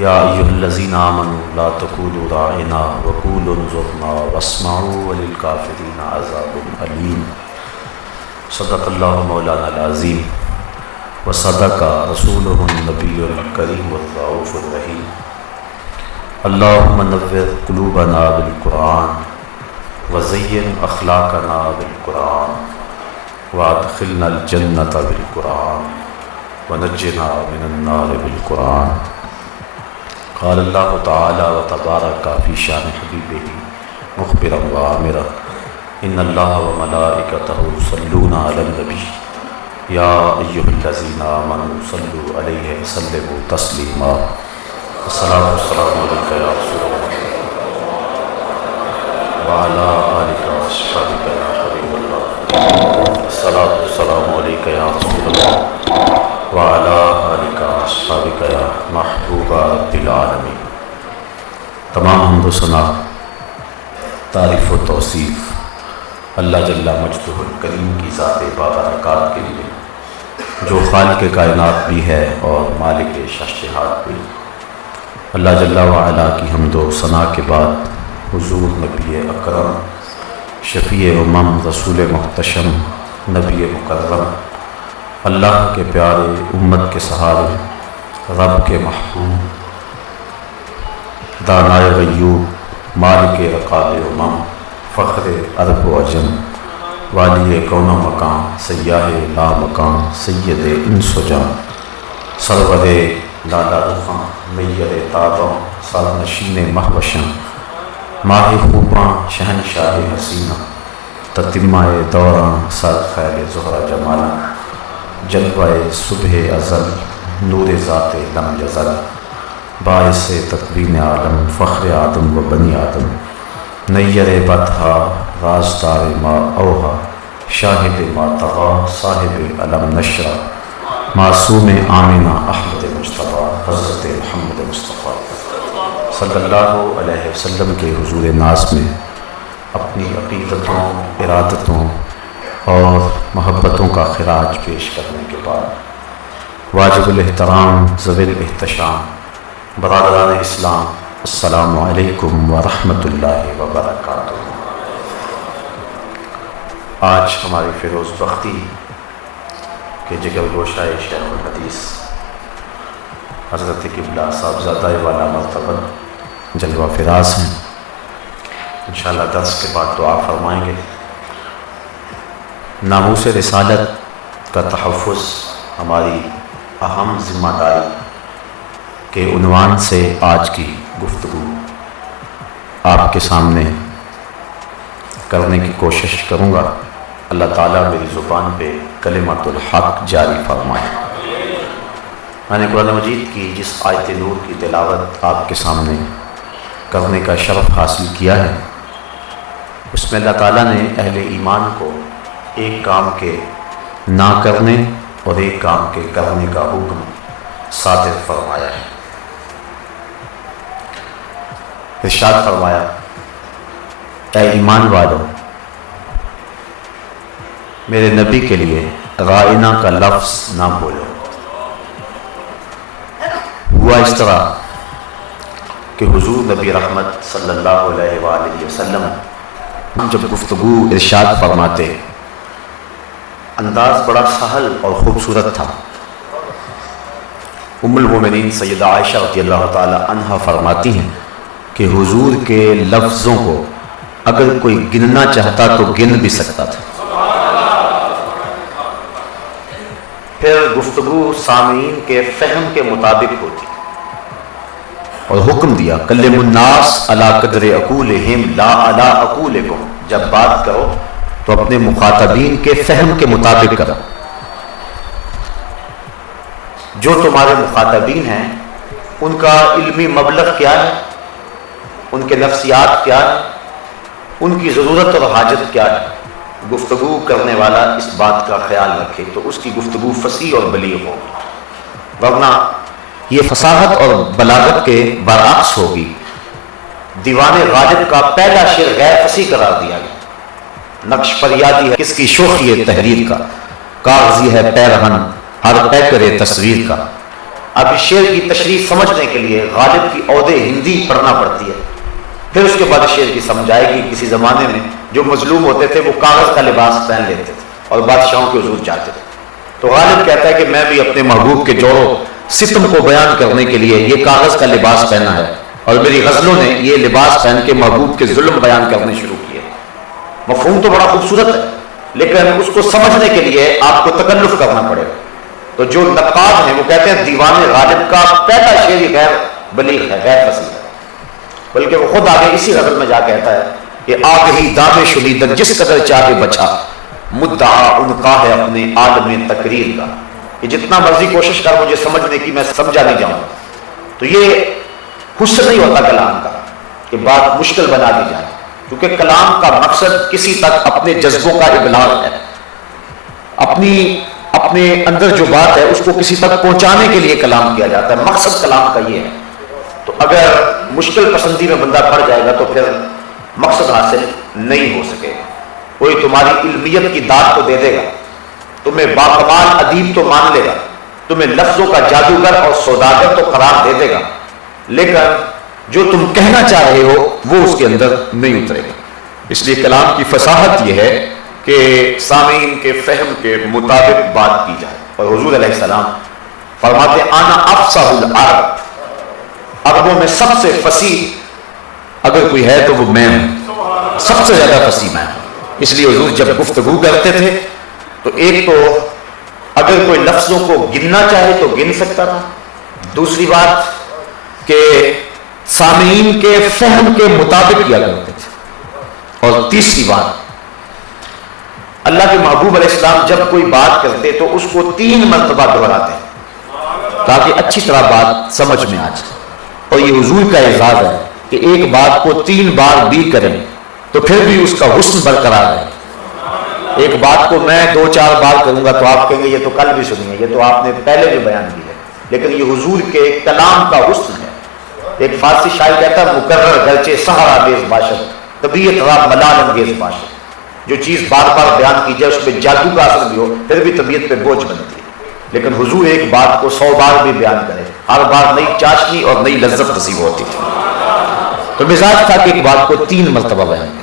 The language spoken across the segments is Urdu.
یا ایھا الذین آمنوا لا تقولوا راعنا وقولوا انظرنا واسمعوا وللکافرین عذاب علیم۔ صدق اللہ مولانا العظیم وصدق رسولہ النبی الکریم والرؤوف الرحیم۔ اللہم نور قلوبنا بالقرآن وزین اخلاقنا بالقرآن وادخلنا الجنۃ بالقرآن ونجنا من النار بالقرآن۔ قال اللہ تعالی وتبارک فی شان حبیبہ مخبرا وآمرا ان اللہ وملائکتہ یصلون علی النبی یا ایھا الذین آمنوا صلوا علیہ وسلموا تسلیما۔ الصلاۃ والسلام علیک یا رسول اللہ وعلی آلک واصحابک یا حبیب اللہ۔ الصلاۃ والسلام علیک یا رسول اللہ وعلی آلک واصحابک یا محبوب رب العالمین۔ تمام حمد و ثنا، تعریف و توصیف اللہ جل مجدہ الکریم کی ذات بابرکات کے لیے، جو خالق کائنات بھی ہے اور مالک شہنشاہات بھی۔ اللہ جل وعلا کی حمد و ثنا کے بعد حضور نبی اکرم شفیع امم رسول محتشم نبی مکرم اللہ کے پیارے امت کے سہارے رب کے محبوب دانائے غیوب مالک رقاب امم فخر عرب و عجم والی کون و مکان سیاہ لا مکان سید انس و جان سرور لالا رخاں میر تاباں سرنشین مہوشاں ماہ خوباں شہنشاہ حسینہ تتمہ دوراں سر خیل زہرہ جمالاں جلوہ صبح ازل نور ذات لم یزل باعث تکوین عالم فخر آدم و بنی آدم نیر بطحا رازدار ما اوہا شاہد ما طغا صاحب علم نشرہ معصوم آمنہ احمد مجتبیٰ حضرت محمد مصطفیٰ صلی اللہ علیہ وسلم کے حضور ناز میں اپنی عقیدتوں ارادتوں اور محبتوں کا خراج پیش کرنے کے بعد واجب الاحترام ذوی الاحتشام برادران اسلام، السلام علیکم ورحمۃ اللہ وبرکاتہ۔ آج ہماری فیروز بختی کے جگر گوشہ شیخ الحدیث حضرت قبلہ صاحبزادہ والا مرتبہ جلوہ فراز ہیں۔ انشاءاللہ درس کے بعد دعا فرمائیں گے۔ ناموس رسالت کا تحفظ ہماری اہم ذمہ داری کے عنوان سے آج کی گفتگو آپ کے سامنے کرنے کی کوشش کروں گا۔ اللہ تعالیٰ میری زبان پہ کلمۃ الحق جاری فرمائے۔ میں نے قرآن مجید کی جس آیت نور کی تلاوت آپ کے سامنے کرنے کا شرف حاصل کیا ہے، اس میں اللہ تعالیٰ نے اہل ایمان کو ایک کام کے نہ کرنے اور ایک کام کے کرنے کا حکم صادر فرمایا ہے۔ ارشاد فرمایا، اے ایمان والو، میرے نبی کے لیے رائنا کا لفظ نہ بولو۔ ہوا اس طرح کہ حضور نبی رحمت صلی اللہ علیہ وآلہ وسلم جب گفتگو ارشاد فرماتے، انداز بڑا سہل اور خوبصورت تھا۔ ام المومنین سیدہ عائشہ رضی اللہ تعالی عنہا فرماتی ہیں کہ حضور کے لفظوں کو اگر کوئی گننا چاہتا تو گن بھی سکتا تھا۔ پھر گفتگو سامعین کے فہم کے مطابق ہوتی اور حکم دیا، کلم الناس علی قدر عقولہم لا علی عقولکم، جب بات کرو تو اپنے مخاطبین کے فہم کے مطابق کرو۔ جو تمہارے مخاطبین ہیں ان کا علمی مبلغ کیا ہے، ان کے نفسیات کیا ہے، ان کی ضرورت اور حاجت کیا ہے، گفتگو کرنے والا اس بات کا خیال رکھے تو اس کی گفتگو فصیح اور بلیغ ہو، ورنہ یہ فصاحت اور بلاغت کے برعکس ہوگی۔ دیوان غالب کا پہلا شعر غیر فصیح قرار دیا گیا۔ نقش پر یادی ہے کس کی شوخی تحریر کا، کاغذی ہے پیرہن ہر پے کرے تصویر کا، اب اس شعر کی تشریح سمجھنے کے لیے غالب کی عود ہندی پڑھنا پڑتی ہے، پھر اس کے بعد شعر کی سمجھ آئے گی۔ کسی زمانے میں جو مظلوم ہوتے تھے وہ کاغذ کا لباس پہن لیتے تھے اور بادشاہوں کے حضور جاتے تھے، تو غالب کہتا ہے کہ میں بھی اپنے محبوب کے جوڑ و ستم کو بیان کرنے کے لیے یہ کاغذ کا لباس پہنا ہے، اور میری غزلوں نے یہ لباس پہن کے محبوب کے ظلم بیان کرنے شروع کیے۔ مفہوم تو بڑا خوبصورت ہے، لیکن اس کو سمجھنے کے لیے آپ کو تکلف کرنا پڑے گا۔ تو جو نقاد ہیں وہ کہتے ہیں دیوان غالب کا پہلا شعر ہی غیر بلیغ ہے، غیر فصیح ہے، بلکہ وہ خود آگے اسی غزل میں جا کہتا ہے کہ آگ ہی دام شلیدن جس قدر چاہے بچا، مدعا ان کا ہے اپنے عالم تقریر کا۔ کہ جتنا مرضی کوشش کر مجھے سمجھنے کی، میں سمجھا نہیں جاؤں۔ تو یہ حسن نہیں ہوتا کلام کا کہ بات مشکل بنا دی جائے، کیونکہ کلام کا مقصد کسی تک اپنے جذبوں کا ابلاغ ہے، اپنے اندر جو بات ہے اس کو کسی تک پہنچانے کے لیے کلام کیا جاتا ہے، مقصد کلام کا یہ ہے۔ تو اگر مشکل پسندی میں بندہ پڑ جائے گا تو پھر مقصد حاصل نہیں ہو سکے گا۔ کوئی تمہاری علمیت کی داد تو دے دے گا، تمہیں باکمال ادیب تو مان لے گا، تمہیں لفظوں کا جادوگر اور سوداگر تو قرار دے دے گا، لیکن جو تم کہنا چاہ رہے ہو وہ اس کے اندر نہیں اترے گا۔ اس لیے کلام کی فصاحت یہ ہے کہ سامعین کے فہم کے مطابق بات کی جائے۔ اور حضور علیہ السلام فرماتے انا افصح العرب، عربوں میں سب سے فصیح اگر کوئی ہے تو وہ میں ہوں، سب سے زیادہ فصیح میں ہوں۔ اس لیے حضور جب گفتگو کرتے تھے تو ایک تو اگر کوئی لفظوں کو گننا چاہے تو گن سکتا تھا، دوسری بات کہ سامعین کے فہم کے مطابق کیا کرتے تھے، اور تیسری بات اللہ کے محبوب علیہ السلام جب کوئی بات کرتے تو اس کو 3 مرتبہ دہراتے تاکہ اچھی طرح بات سمجھ میں آ جائے۔ اور یہ حضور کا اعزاز ہے کہ ایک بات کو 3 بار بھی کریں تو پھر بھی اس کا حسن برقرار ہے۔ ایک بات کو میں 2-4 بار کروں گا تو آپ کہیں گے یہ تو کل بھی سنی ہے، یہ تو آپ نے پہلے بھی بیان کی ہے، لیکن یہ حضور کے کلام کا حسن ہے۔ ایک فارسی شاعر کہتا ہے مکرر گرچہ سہارا بیز باشد طبیعت را ملال انگیز باشد، جو چیز بار بار بیان کی جائے اس میں جادو کا اثر بھی ہو پھر بھی طبیعت پہ بوجھ بنتی ہے، لیکن حضور ایک بات کو 100 بار بھی بیان کرے، ہر بار نئی چاشنی اور نئی لذت نصیب ہوتی تھی۔ تو مزاج تھا کہ ایک بات کو 3 مرتبہ بیان کرے۔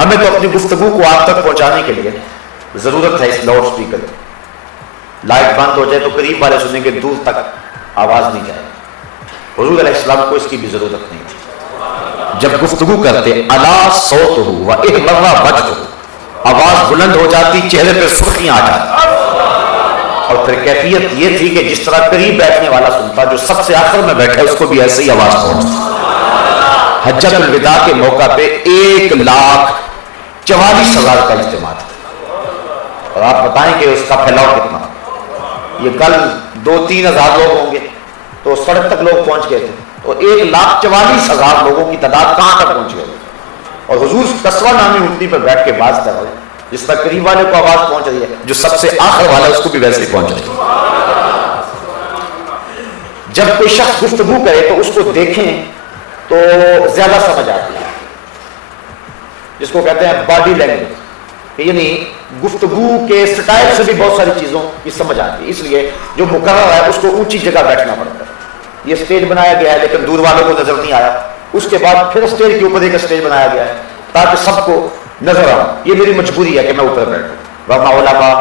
ہمیں تو اپنی گفتگو کو آپ تک پہنچانے کے لیے ضرورت ہے اس لاؤڈ اسپیکر کی۔ لائٹ بند ہو جائے تو قریب والے سنیں گے، دور تک آواز نہیں جائے۔ حضور علیہ السلام کو اس کی بھی ضرورت نہیں تھی۔ جب گفتگو کرتے الا صوت ہو و احمر وجہ، آواز بلند ہو جاتی، چہرے پہ سرخیاں آ جاتی، اور پھر کیفیت یہ تھی کہ جس طرح قریب بیٹھنے والا سنتا، جو سب سے آخر میں بیٹھا اس کو بھی ایسے ہی آواز پہنچتی۔ حجۃ الوداع کے موقع پہ 1,44,000 کا اجتماع تھا، اور آپ بتائیں کہ اس کا پھیلاؤ کتنا۔ یہ کل 2-3 ہزار لوگ ہوں گے تو سڑک تک لوگ پہنچ گئے تھے، تو 1,44,000 لوگوں کی تعداد کہاں تک پہنچ گئی؟ اور حضور کسوہ نامی اونٹنی پر بیٹھ کے باز کر رہے، جس طرح قریب والے کو آواز پہنچ رہی ہے، جو سب سے آخر والا ہے اس کو بھی ویسے ہی پہنچ رہی ہے۔ جب کوئی شخص گفتگو کرے تو اس کو دیکھیں تو زیادہ سمجھ آتی ہے، جس کو کہتے ہیں باڈی لینگویج، یعنی گفتگو کے سٹائل سے بھی بہت ساری چیزوں کی سمجھ آتی ہے۔ اس لیے جو مقرر ہے اس کو اونچی جگہ بیٹھنا پڑتا ہے۔ یہ اسٹیج بنایا گیا ہے لیکن دور والوں کو نظر نہیں آیا، اس کے بعد پھر اسٹیج کے اوپر ایک اسٹیج بنایا گیا ہے تاکہ سب کو نظر آؤ۔ یہ میری مجبوری ہے کہ میں اوپر بیٹھوں، ورنہ علماء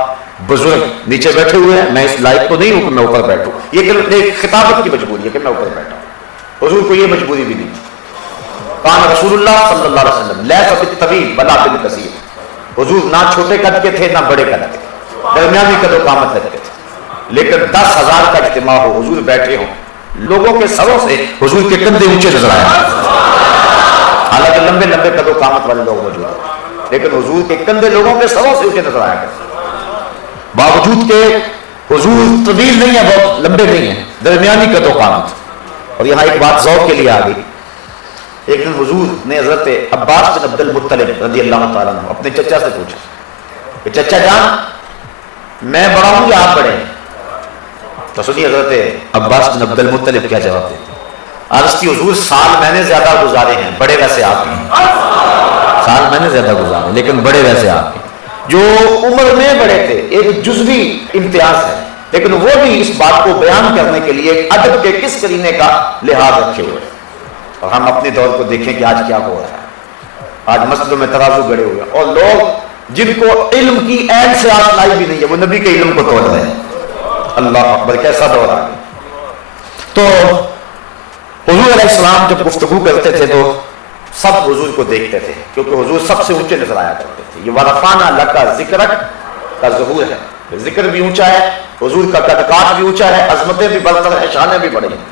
بزرگ نیچے بیٹھے ہوئے ہیں، میں اس لائق تو نہیں ہوں کہ میں اوپر بیٹھوں۔ یہ ایک خطابت کی مجبوری ہے کہ میں اوپر بیٹھا ہوں۔ حضور کو یہ مجبوری بھی نہیں تھی۔ کان رسول اللہ صلی اللہ علیہ وسلم لیس بالطویل ولا بالقصیر، حضور نہ چھوٹے قد کے تھے نہ بڑے قد کے، درمیانی قد و قامت رکھتے تھے، لیکن 10,000 کا اجتماع ہو، حضور بیٹھے ہوں، لوگوں کے سروں سے حضور کے کندھے اونچے نظر آئے، حالانکہ لمبے لمبے قد و قامت والے لوگ موجود ہیں، لیکن حضور کے کندھے لوگوں کے سروں سے اونچے نظر آیا کرتے، باوجود کہ حضور طویل نہیں ہے، بہت لمبے نہیں ہیں، درمیانی قد و قامت۔ اور یہاں ایک بات ذوق کے لیے آ گئی۔ ایک دن حضور نے حضرت عباس بن عبد المطلب رضی اللہ تعالیٰ عنہ اپنے چچا سے پوچھا کہ چچا جان میں بڑا ہوں یا آپ بڑے ہیں؟ تو سنیے حضرت عباس بن عبد المطلب کیا جواب دیتے ہیں۔ عرض کی حضور سال میں نے زیادہ گزارے ہیں، بڑے ویسے آپ ہیں، سال میں نے زیادہ گزارے لیکن بڑے ویسے آپ ہیں۔ جو عمر میں بڑے تھے ایک جزوی امتیاز ہے، لیکن وہ بھی اس بات کو بیان کرنے کے لیے ادب کے کس کرینے کا لحاظ رکھے ہوئے. اور ہم اپنے دور کو دیکھیں کہ آج کیا ہو رہا ہے. آج مسجدوں میں ترازو گڑے ہوئے ہیں اور لوگ جن کو علم کی عین سے آشنائی بھی نہیں ہے وہ نبی کے علم کو توڑ رہے ہیں. اللہ اکبر، کیسا دور آ گیا. تو حضور علیہ السلام جب گفتگو کرتے تھے تو سب حضور کو دیکھتے تھے کیونکہ حضور سب سے اونچے نظر آیا کرتے تھے. یہ ورفعنا لک ذکرک کا ظہور ہے، ذکر بھی اونچا ہے، حضور کا قد کاٹ بھی اونچا ہے، عظمتیں بھی برتر ہیں، شانیں بھی بڑی ہیں.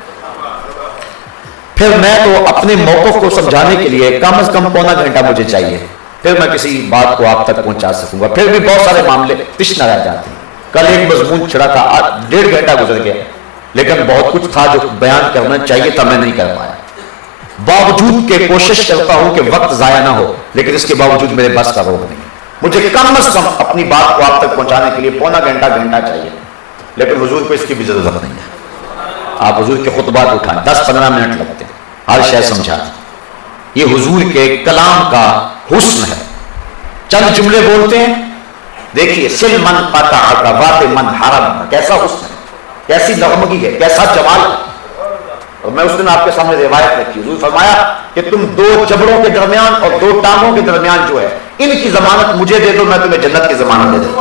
پھر میں تو اپنے موقف کو سمجھانے کے لیے کم از کم پونا گھنٹہ مجھے چاہیے، پھر میں کسی بات کو آپ تک پہنچا سکوں گا. پھر بھی بہت سارے معاملے تشنہ رہ جاتے ہیں. کل ایک مضمون چھڑا تھا، 1.5 گھنٹہ گزر گیا، لیکن بہت کچھ تھا جو بیان کرنا چاہیے تھا، میں نہیں کر پایا. باوجود کہ کوشش کرتا ہوں کہ وقت ضائع نہ ہو، لیکن اس کے باوجود میرے بس کا روک نہیں. مجھے کم از کم اپنی بات کو آپ تک پہنچانے کے لیے پونا گھنٹہ چاہیے، لیکن حضور کو اس کی بھی ضرورت نہیں ہے. آپ حضور کے خطبات اٹھائیں، 10-15 منٹ لگتے ہیں، ہر شے سمجھا. یہ حضور کے کلام کا حسن ہے. چند جملے بولتے ہیں، دیکھیے سل من قطع کا وات من حرم، کیسا حسن ہے، کیسی نغمگی ہے، کیسا جمال ہے. اور میں اس دن آپ کے سامنے روایت رکھی، حضور فرمایا کہ تم 2 جبڑوں کے درمیان اور 2 ٹانگوں کے درمیان جو ہے ان کی ضمانت مجھے دے دو، میں تمہیں جنت کی ضمانت دے دوں.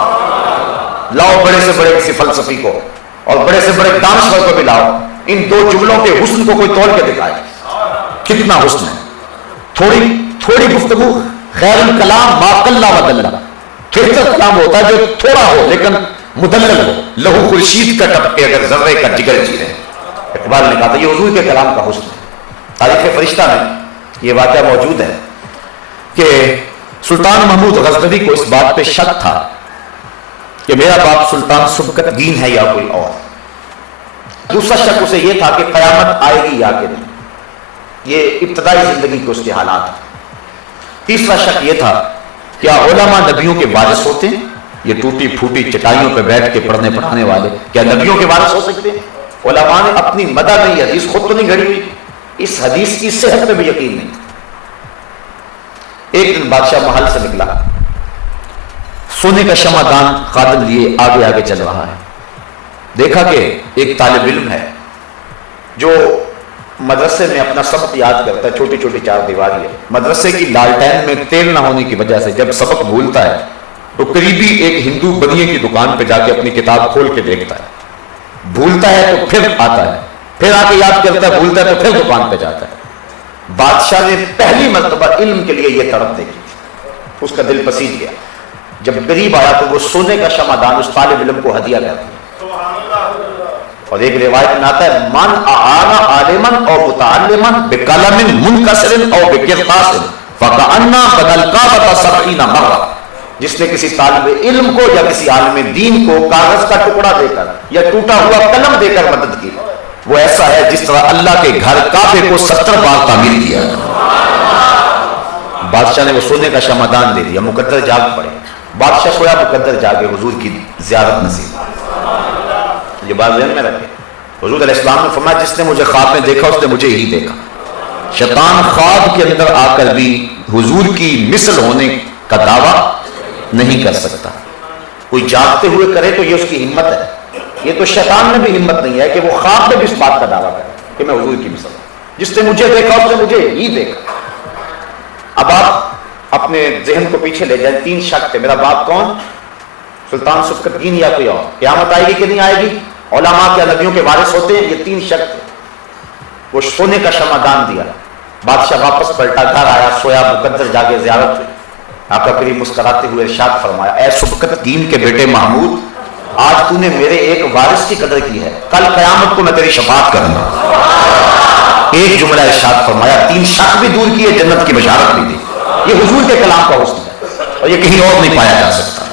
لاؤ بڑے سے بڑے کسی فلسفی کو اور بڑے سے بڑے دانشور کو بھی لاؤ، ان 2 جملوں کے حسن کو کوئی توڑ کے دکھائے. کتنا حسن ہے. تھوڑی گفتگو، خیر الکلام ما قل و دل. بہتر کلام ہوتا ہے جو تھوڑا ہو لیکن مدلل ہو. لہو خورشید کا ٹپکے اگر ذرے کا جگر جی رہے. اقبال نے کہا تھا یہ حضور کے کلام کا حسن ہے. تاریخ فرشتہ میں یہ واقعہ موجود ہے کہ سلطان محمود غزنوی کو اس بات پہ شک تھا کہ میرا باپ سلطان سبکتگین ہے یا کوئی اور. دوسرا شک اسے یہ تھا کہ قیامت آئے گی یا کہ نہیں. یہ ابتدائی زندگی کے اس کے حالات. تیسرا شک یہ تھا کیا علماء نبیوں کے وارث ہوتے ہیں؟ یہ ٹوٹی پھوٹی چٹائیوں پہ بیٹھ کے پڑھنے پڑھانے والے کیا نبیوں کے وارث ہو سکتے ہیں؟ علماء نے اپنی مدد نہیں، حدیث خود تو نہیں گھڑی ہوئی، اس حدیث کی صحت پہ بھی یقین نہیں. ایک دن بادشاہ محل سے نکلا، سونے کا شمعدان خادم لیے آگے آگے چل رہا ہے. دیکھا کہ ایک طالب علم ہے جو مدرسے میں اپنا سبق یاد کرتا ہے، چھوٹی چھوٹی 4 دیواری ہے. مدرسے کی لالٹین میں تیل نہ ہونے کی وجہ سے جب سبق بھولتا ہے تو قریبی ایک ہندو بنیے کی دکان پہ جا کے اپنی کتاب کھول کے دیکھتا ہے. بھولتا ہے تو پھر آتا ہے، پھر آ کے یاد کرتا ہے، بھولتا ہے تو پھر دکان پہ جاتا ہے. بادشاہ نے پہلی مرتبہ علم کے لیے یہ تڑپ دیکھی، اس کا دل پسیج گیا. جب قریب آیا تو وہ سونے کا شمعدان اس طالب علم کو ہدیہ کر دیا. اور ایک روایت میں آتا ہے من اعان عالما او متعلما بقلم منکسر او بقرطاس فکأن بنى الکعبۃ 70 مرہ. جس نے کسی طالب علم کو یا کسی عالم دین کو کاغذ کا ٹکڑا دے کر یا ٹوٹا ہوا قلم دے کر مدد کی، وہ ایسا ہے جس طرح اللہ کے گھر کعبے کو 70 بار تعمیر کیا. بادشاہ نے وہ سونے کا شمعدان دے دیا. مقدر جاگ پڑے. بادشاہ سویا، مقدر جاگے، حضور کی زیارت نصیب. یہ بات ذہن میں رکھے. حضور علیہ السلام نے فرمایا جس نے مجھے خواب میں دیکھا اس نے مجھے ہی دیکھا. شیطان خواب کے اندر آ کر بھی حضور کی مثل ہونے کا دعویٰ نہیں کر سکتا. کوئی جاگتے ہوئے کرے تو یہ اس کی ہمت ہے. یہ تو شیطان میں بھی ہمت نہیں ہے کہ وہ خواب میں بھی اس بات کا دعویٰ کرے کہ میں حضور کی مثل ہوں. جس نے مجھے دیکھا اس نے مجھے ہی دیکھا. اب آپ اپنے ذہن کو پیچھے لے جائیں. 3 شک تھے. میرا باپ کون؟ سلطان سبکتگین یا کوئی اور. قیامت آئے گی کہ نہیں آئے گی؟ علماء کیا نبیوں کے وارث ہوتے ہیں؟ یہ 3 شک تھے. وہ سونے کا شمعدان دیا. بادشاہ واپس پلٹا، گھر آیا، سویا، مقدر جاگے، زیارت ہوئی. آقا کریم مسکراتے ہوئے ارشاد فرمایا اے سبکتگین کے بیٹے محمود، آج تو نے میرے ایک وارث کی قدر کی ہے، کل قیامت کو میں تیری شفاعت کروں گا. ایک جملہ ارشاد فرمایا، 3 شک بھی دور کیے، جنت کی بشارت بھی دی. یہ حضور کے کلام کا حسن ہے اور یہ کہیں اور نہیں پایا جا سکتا.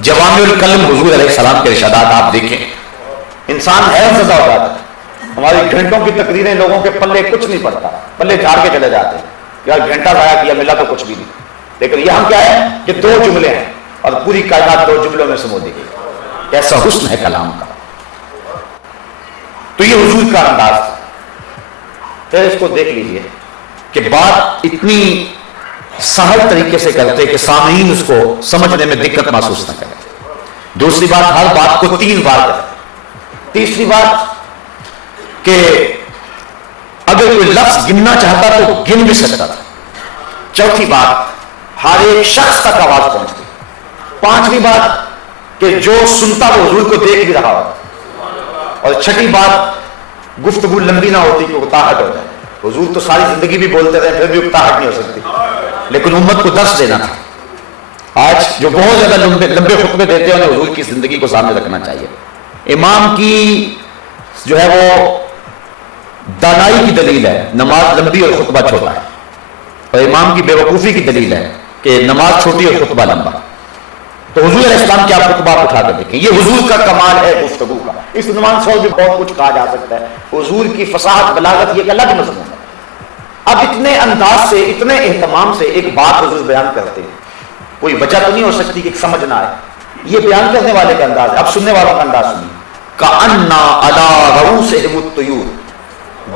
جوامع الکلم حضور علیہ السلام کے ارشادات آپ دیکھیں، انسان حیرت زدہ ہو جاتا ہے. ہماری گھنٹوں کی تقریریں لوگوں کے پلے کچھ نہیں پڑتا، پلے جھاڑ کے چلے جاتے ہیں. یار گھنٹہ ضائع کیا، ملا تو کچھ بھی نہیں. لیکن یہاں کیا ہے کہ 2 جملے ہیں اور پوری کائنات 2 جملوں میں سمو دی گئی. کیسا حسن ہے کلام کا. تو یہ حضور کا انداز تھا. پھر اس کو دیکھ لیجئے کہ بات اتنی سہل طریقے سے کرتے کہ سامعین اس کو سمجھنے میں دقت محسوس نہ کرتے. دوسری بات ہر بات کو 3 بار کرتے. تیسری بات کہ اگر کوئی لفظ گننا چاہتا تو گن بھی سکتا تھا. چوتھی بات ہر ایک شخص تک آواز پہنچتی. پانچویں بات کہ جو سنتا وہ حضور کو دیکھ بھی رہا ہوتا. اور چھٹی بات گفتگو لمبی نہ ہوتی کہ اکتاہٹ ہو جائے. حضور تو ساری زندگی بھی بولتے رہے پھر بھی اکتاہٹ نہیں ہو سکتی, لیکن امت کو درس دینا تھا. آج جو بہت زیادہ لمبے خطبے دیتے ہیں انہیں حضور کی زندگی کو سامنے رکھنا چاہیے. امام کی جو ہے وہ دانائی کی دلیل ہے نماز لمبی اور خطبہ چھوٹا ہے, اور امام کی بے وقوفی کی دلیل ہے کہ نماز چھوٹی اور خطبہ لمبا. تو حضور علیہ السلام کی آپ خطبہ اٹھا کر دیکھیں, یہ حضور کا کمال ہے گفتگو کا. اس عنوان سے بھی بہت کچھ کہا جا سکتا ہے. حضور کی فصاحت بلاغت یہ ایک الگ مضمون ہے. اب اتنے انداز سے اتنے اہتمام سے ایک بات حضور بیان کرتے ہیں, کوئی وجہ تو نہیں ہو سکتی کہ سمجھ نہ آئے. یہ بیان کرنے والے کا انداز ہے. اب سننے والوں کا انداز سنیے. کأنَّا عَلَىٰ رُءُوسِهِمُ الطُّیُورُ,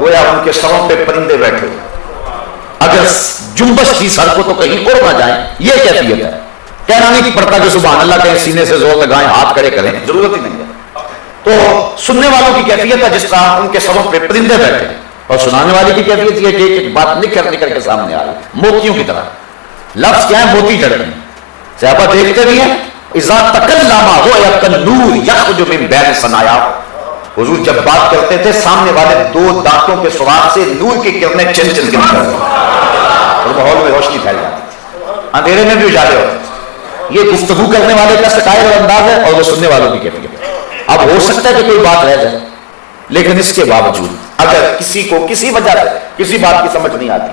گویا ان کے سروں پہ پرندے بیٹھے ہوئے, اگر جنبش کی سر کو تو کہیں اڑ نہ جائیں. یہ کیفیت ہے. کہنا نہیں پڑتا کہ سبحان اللہ کہیں سینے سے زور لگائیں ہاتھ کھڑے کریں, ضرورت ہی نہیں ہے. تو سننے والوں کی کیفیت ہے جس طرح ان کے سروں پہ پرندے بیٹھے, اور سنانے والے کی کیفیت یہ کہ ایک بات نکل کے سامنے آ رہی موتیوں کی طرح. لفظ کیا ہے؟ موتی چڑھ رہے ہیں. صحابہ دیکھتے بھی ہیں. اذا تکلم رؤیا النور یخرج من بین ثنایا, حضور جب بات کرتے تھے سامنے والے 2 دانتوں کے سراغ سے نور کی کرنیں چن چن کے نکلتی اور ماحول میں روشنی پھیل جاتی تھی, اندھیرے میں بھی اجالے ہوتے تھے. یہ گفتگو کرنے والے کا سٹائل اور انداز ہے, اور وہ سننے والوں کی کیفیت ہے. اب ہو سکتا ہے کہ کوئی بات رہ جائے, لیکن اس کے باوجود اگر کسی کو کسی وجہ سے کسی بات کی سمجھ نہیں آتی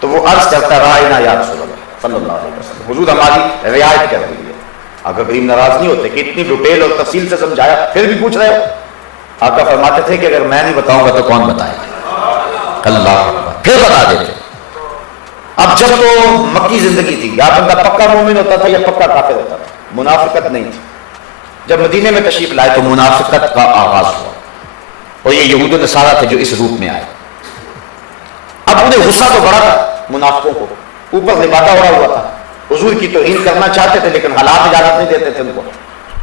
تو وہ عرض کرتا رائنا یا رسول اللہ صلی اللہ علیہ وسلم, حضور ہماری رعایت کر رہی ہے. آقا کریم ناراض نہیں ہوتے کہ اتنی ڈیٹیل اور تفصیل سے سمجھایا پھر بھی پوچھ رہے ہو. آقا فرماتے تھے کہ اگر میں نہیں بتاؤں گا تو کون بتائے گا؟ اللہ اکبر. پھر بتا دیتے. اب جب تو مکی زندگی تھی, یا بندہ پکا مومن ہوتا تھا یا پکا کافر ہوتا تھا, منافقت نہیں تھی. جب مدینے میں تشریف لائے تو منافقت کا آغاز ہوا, اور یہ یہود و نصارہ تھے جو اس روپ میں آئے. اب انہیں غصہ تو بڑا تھا منافقوں کو, اوپر لبادہ اڑا ہوا تھا. حضور کی توہین کرنا چاہتے تھے لیکن حالات اجازت نہیں دیتے تھے ان کو.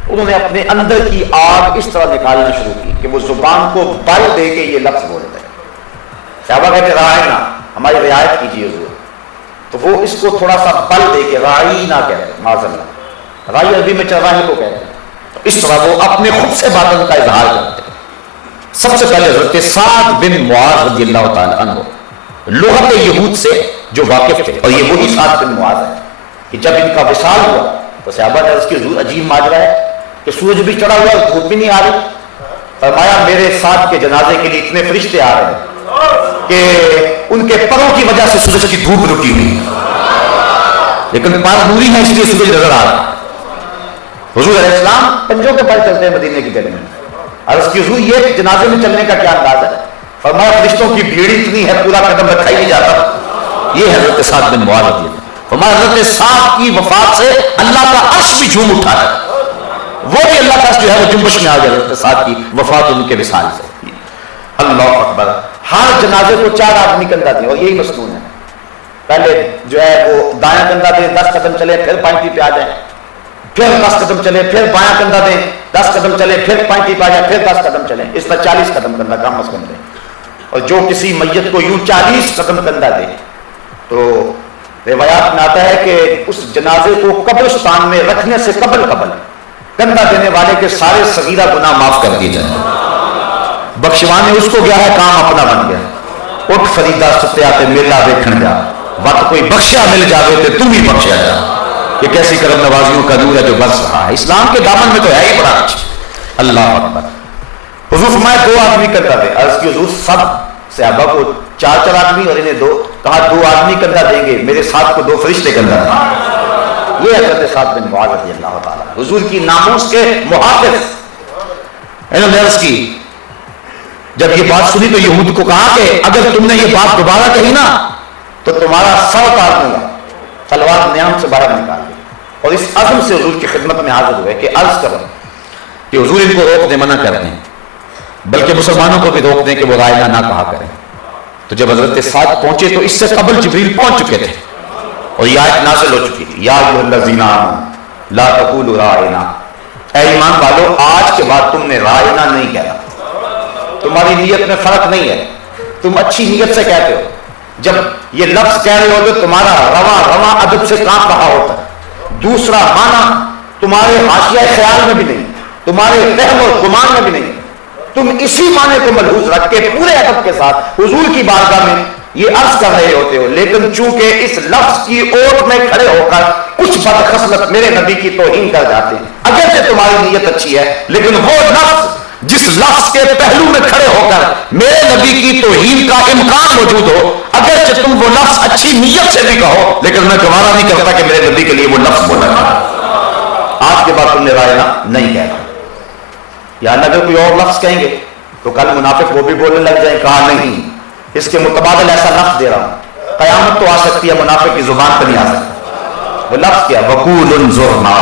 انہوں نے اپنے اندر کی آگ اس طرح نکالنا شروع کی کہ وہ زبان کو بل دے کے یہ لفظ بولتے ہیں. صحابہ کہتے رائنا, ہماری رعایت کیجیے حضور. تو وہ اس کو تھوڑا سا بل دے کے رائی نہ کہتے, معاذ اللہ, رائی عربی میں چرواہے کو کہتے ہیں. اس طرح وہ اپنے خود سے باطن کا اظہار کرتے ہیں. سب سے پہلے حضرت سعد بن معاذ رضی اللہ تعالی عنہ لغت یہود سے جو واقف تھے, اور یہ وہی سعد بن معاذ ہے کہ جب ان کا وصال ہوا تو صحابہ نے اس کی حضور عجیب ماجرا ہے کہ سورج بھی چڑھا ہوا اور دھوپ بھی نہیں آ رہی. فرمایا میرے ساتھ کے جنازے کے لیے اتنے فرشتے آ رہے ہیں کہ ان کے پروں کی وجہ سے سورج کی دھوپ رکی ہوئی, لیکن پر نوری ہے اس لیے سورج نظر آ رہا. حضور علیہ السلام پنجوں کے پر چلتے ہیں مدینے کی گلی میں. عرض کی حضور یہ جنازے میں چلنے کا کیا انداز ہے؟ فرمایا فرشتوں کی بھیڑ اتنی ہے پورا قدم رکھا ہی نہیں جاتا. یہ حضرت سعد بن معاذ رضی اللہ. فرمایا حضرت سعد کی وفات سے اللہ کا عرش بھی جھوم اٹھا ہے, وہ بھی اللہ کا عرش جو ہے وہ جنبش میں آ گیا حضرت سعد کی وفات ان کے وصال سے. اللہ اکبر. ہر جنازے کو 4 آدمی کندھا دیں, اور یہی مصنون ہے. پہلے جو ہے وہ دایاں کندھا دیں, 10 قدم چلے, پھر پائنٹی پہ آ جائیں, پھر 10 قدم چلے, پھر بایاں کندھا دیں, 10 قدم چلے, پھر پائنٹی پہ آ جائیں, پھر 10 قدم چلیں. اس طرح 40 قدم کندھا کم از کم دیں. اور جو کسی میت کو یوں 40 قدم کندھا دے تو روایات میں آتا ہے کہ اس جنازے کو قبرستان میں رکھنے سے قبل کندھا دینے والے کے سارے صغیرہ گناہ معاف کر دیے جائیں. بخشوانے اس کو گیا ہے, کام اپنا بن گیا. اٹھ فریدا ستیا تے میلہ دیکھن جا, وقت کوئی بخشیا مل جاوے تے تم ہی بخشیا جا. یہ کیسی کرم نوازیوں کا نور ہے جو برس رہا ہے. اسلام کے دامن میں تو ہے ہی بڑا کچھ. اللہ اکبر. حضور فرمایا 2 آدمی کندھا دے. عرض کی حضور سب صحابہ کو 4 آدمی اور انہیں 2, کہا 2 آدمی کندھا دیں گے, میرے ساتھ کو 2 فرشتے کندھا دیں. یہ حضرت سعد بن معاذ رضی اللہ تعالیٰ حضور کی ناموس کے محافظ. انہوں نے عرض کی, جب یہ بات سنی تو یہود کو کہا کہ اگر تم نے یہ بات دوبارہ کہی نا تو تمہارا سر کاٹ دوں گا. تلوار نیام سے باہر نکال دی, اور اس عزم سے حضور کی خدمت میں حاضر ہوئے کہ عرض کرو کہ حضور ان کو روک دیں, منع کر دیں, بلکہ مسلمانوں کو بھی روک دیں کہ وہ رائنا نہ کہا کریں. تو جب حضرت سعد پہنچے تو اس سے قبل جبریل پہنچ چکے تھے, اور یہ آیت نازل ہو چکی تھی, یا ایھا الذین آمنوا لا تقولوا رائنا اے ایمان والو آج کے بعد تم نے رائنا نہیں کہنا، تمہاری نیت میں فرق نہیں ہے، تم اچھی نیت سے کہتے ہو، جب یہ لفظ کہہ رہے ہو تو تمہارا رواں رواں ادب سے کانپ رہا ہوتا ہے، دوسرا معنی تمہارے حاشیہ خیال میں بھی نہیں، تمہارے فہم اور گمان میں بھی نہیں، تم اسی معنی کو ملحوظ رکھ کے پورے ادب کے ساتھ حضور کی بارگاہ میں یہ عرض کر رہے ہوتے ہو، لیکن چونکہ اس لفظ کی اوٹ میں کھڑے ہو کر کچھ بدخصلت میرے نبی کی توہین کر جاتے ہیں، اگرچہ تمہاری نیت اچھی ہے لیکن وہ لفظ جس لفظ کے پہلو میں کھڑے ہو کر میرے نبی کی توہین کا امکان موجود ہو، اگرچہ تم وہ لفظ اچھی نیت سے بھی کہو لیکن میں گوارا نہیں کرتا کہ میرے نبی کے لیے وہ لفظ بولا جائے۔ آج کے بعد تم نے رائنا نہیں کہنا، یا اگر کوئی اور لفظ کہیں گے تو کل منافق وہ بھی بولنے لگ جائیں، کہا نہیں اس کے متبادل ایسا لفظ دے رہا ہوں، قیامت تو آ سکتی ہے منافق کی زبان پہ نہیں آ سکتی، وہ لفظ کیا؟ وقول انظرنا،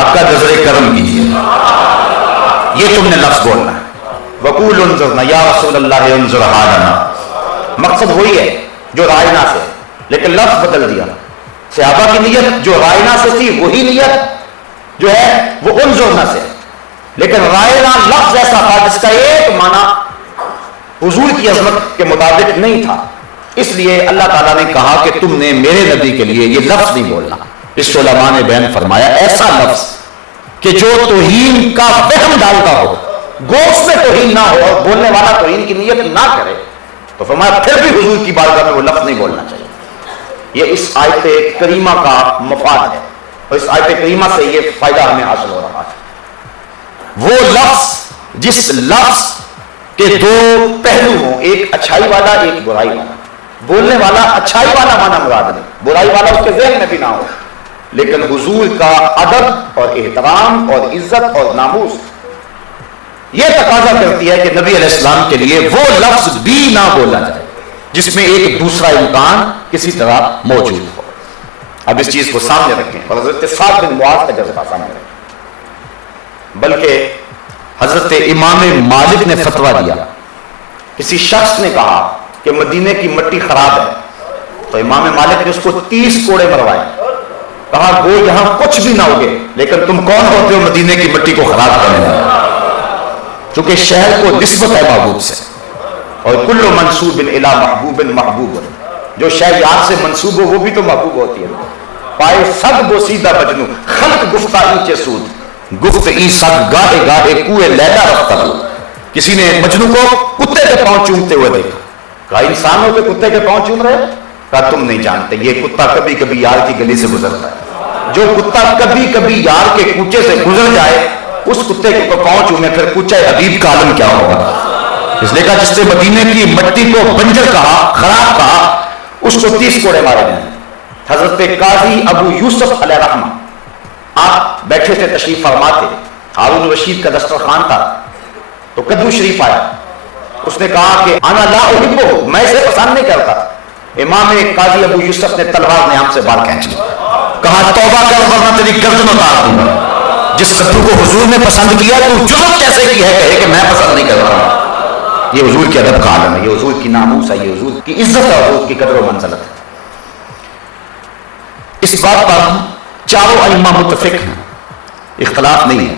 آپ کا جزر کرم کیجیے، یہ تم نے لفظ بولنا ہے، وقول انظرنا یا رسول اللہ انظر حالنا، مقصد وہی ہے جو رائنا سے، لیکن لفظ بدل دیا۔ صحابہ کی نیت جو رائنا سے تھی وہی نیت جو ہے وہ انظرنا سے، لیکن رائنا لفظ ایسا تھا جس کا ایک معنی حضور کی عظمت کے مطابق نہیں تھا، اس لیے اللہ تعالیٰ نے کہا کہ تم نے میرے نبی کے لیے یہ لفظ نہیں بولنا۔ اس علماء نے بیان فرمایا ایسا لفظ کہ جو توہین کا فہم ڈالتا ہو، گوشت میں توہین نہ ہو اور بولنے والا توہین کی نیت نہ کرے، تو فرمایا پھر بھی حضور کی بارگاہ میں وہ لفظ نہیں بولنا چاہیے۔ یہ اس آیت کریمہ کا مفاد ہے، اور اس آیت کریمہ سے یہ فائدہ ہمیں حاصل ہو رہا ہے۔ وہ لفظ جس لفظ کے دو پہلو ہوں، ایک اچھائی والا ایک برائی والا، بولنے والا اچھائی والا معنی مراد نہیں، برائی والا اس کے ذہن میں بھی نہ ہو، لیکن حضور کا ادب اور احترام اور عزت اور ناموس یہ تقاضا کرتی ہے کہ نبی علیہ السلام کے لیے وہ لفظ بھی نہ بولا جائے جس میں ایک دوسرا امکان کسی طرح موجود ہو۔ اب اس چیز کو سامنے رکھیں اور حضرت سعد بن معاذ کا جذبہ سامنے رکھیں، بلکہ حضرت امام مالک نے فتویٰ دیا، کسی شخص نے کہا کہ مدینے کی مٹی خراب ہے، تو امام مالک نے اس کو 30 کوڑے مروائے، کہا گو یہاں کچھ بھی نہ ہوگے لیکن تم کون ہوتے ہو مدینے کی مٹی کو خراب کرنے میں؟ چونکہ شہر کو نسبت ہے محبوب سے، اور کل منسوب الی محبوب محبوب، جو شہر یار سے منسوب ہو وہ بھی تو محبوب ہوتی ہے۔ پائے صد بوسیدہ مجنو خلق گفتہ اینچے سود، گفت ای صد گاہے گاہے کوئے لیلا رفتہ ہو۔ کسی نے مجنو کو کتے کے پاؤں چومتے ہوئے دیکھا، کہا انسان ہو کے کتے کے پاؤں چوم رہے؟ کہا تم نہیں جانتے، یہ کتا کبھی کبھی یار کی گلی سے گزرتا ہے، جو کتا کبھی کبھی یار کے کوچے سے گزر جائے اس کتے کے پاؤں چومے پھر کوچہ حبیب کا عالم کیا ہوگا۔ اس لیے کہا جس نے مدینے کی مٹی کو بنجر کہا، خراب کہا، اس کو 30 کوڑے مارے گئے۔ حضرت قاضی ابو یوسف علیہ رحمہ آپ بیٹھے تھے، تشریف فرما تھے، ہارون رشید کا دسترخوان تھا، تو کدو شریف آیا، اس نے کہا کہ انا لا احبہ، میں اسے پسند نہیں کرتا۔ امام قاضی ابو یوسف نے تلوار نیام سے بال کھینچ لی، کہا توبہ کر ورنہ تیری گردن اتار دوں گا۔ جس کدو کو حضور نے پسند کیا تو جرت کیسے کی ہے کہے کہ میں پسند نہیں کرتا؟ یہ حضور کے ادب کا عالم ہے، یہ حضور کی ناموس ہے، یہ حضور کی عزت ہے، حضور کی قدر و منزلت ہے۔ اس بات پر چاروں ائمہ متفق ہیں، اختلاف نہیں ہے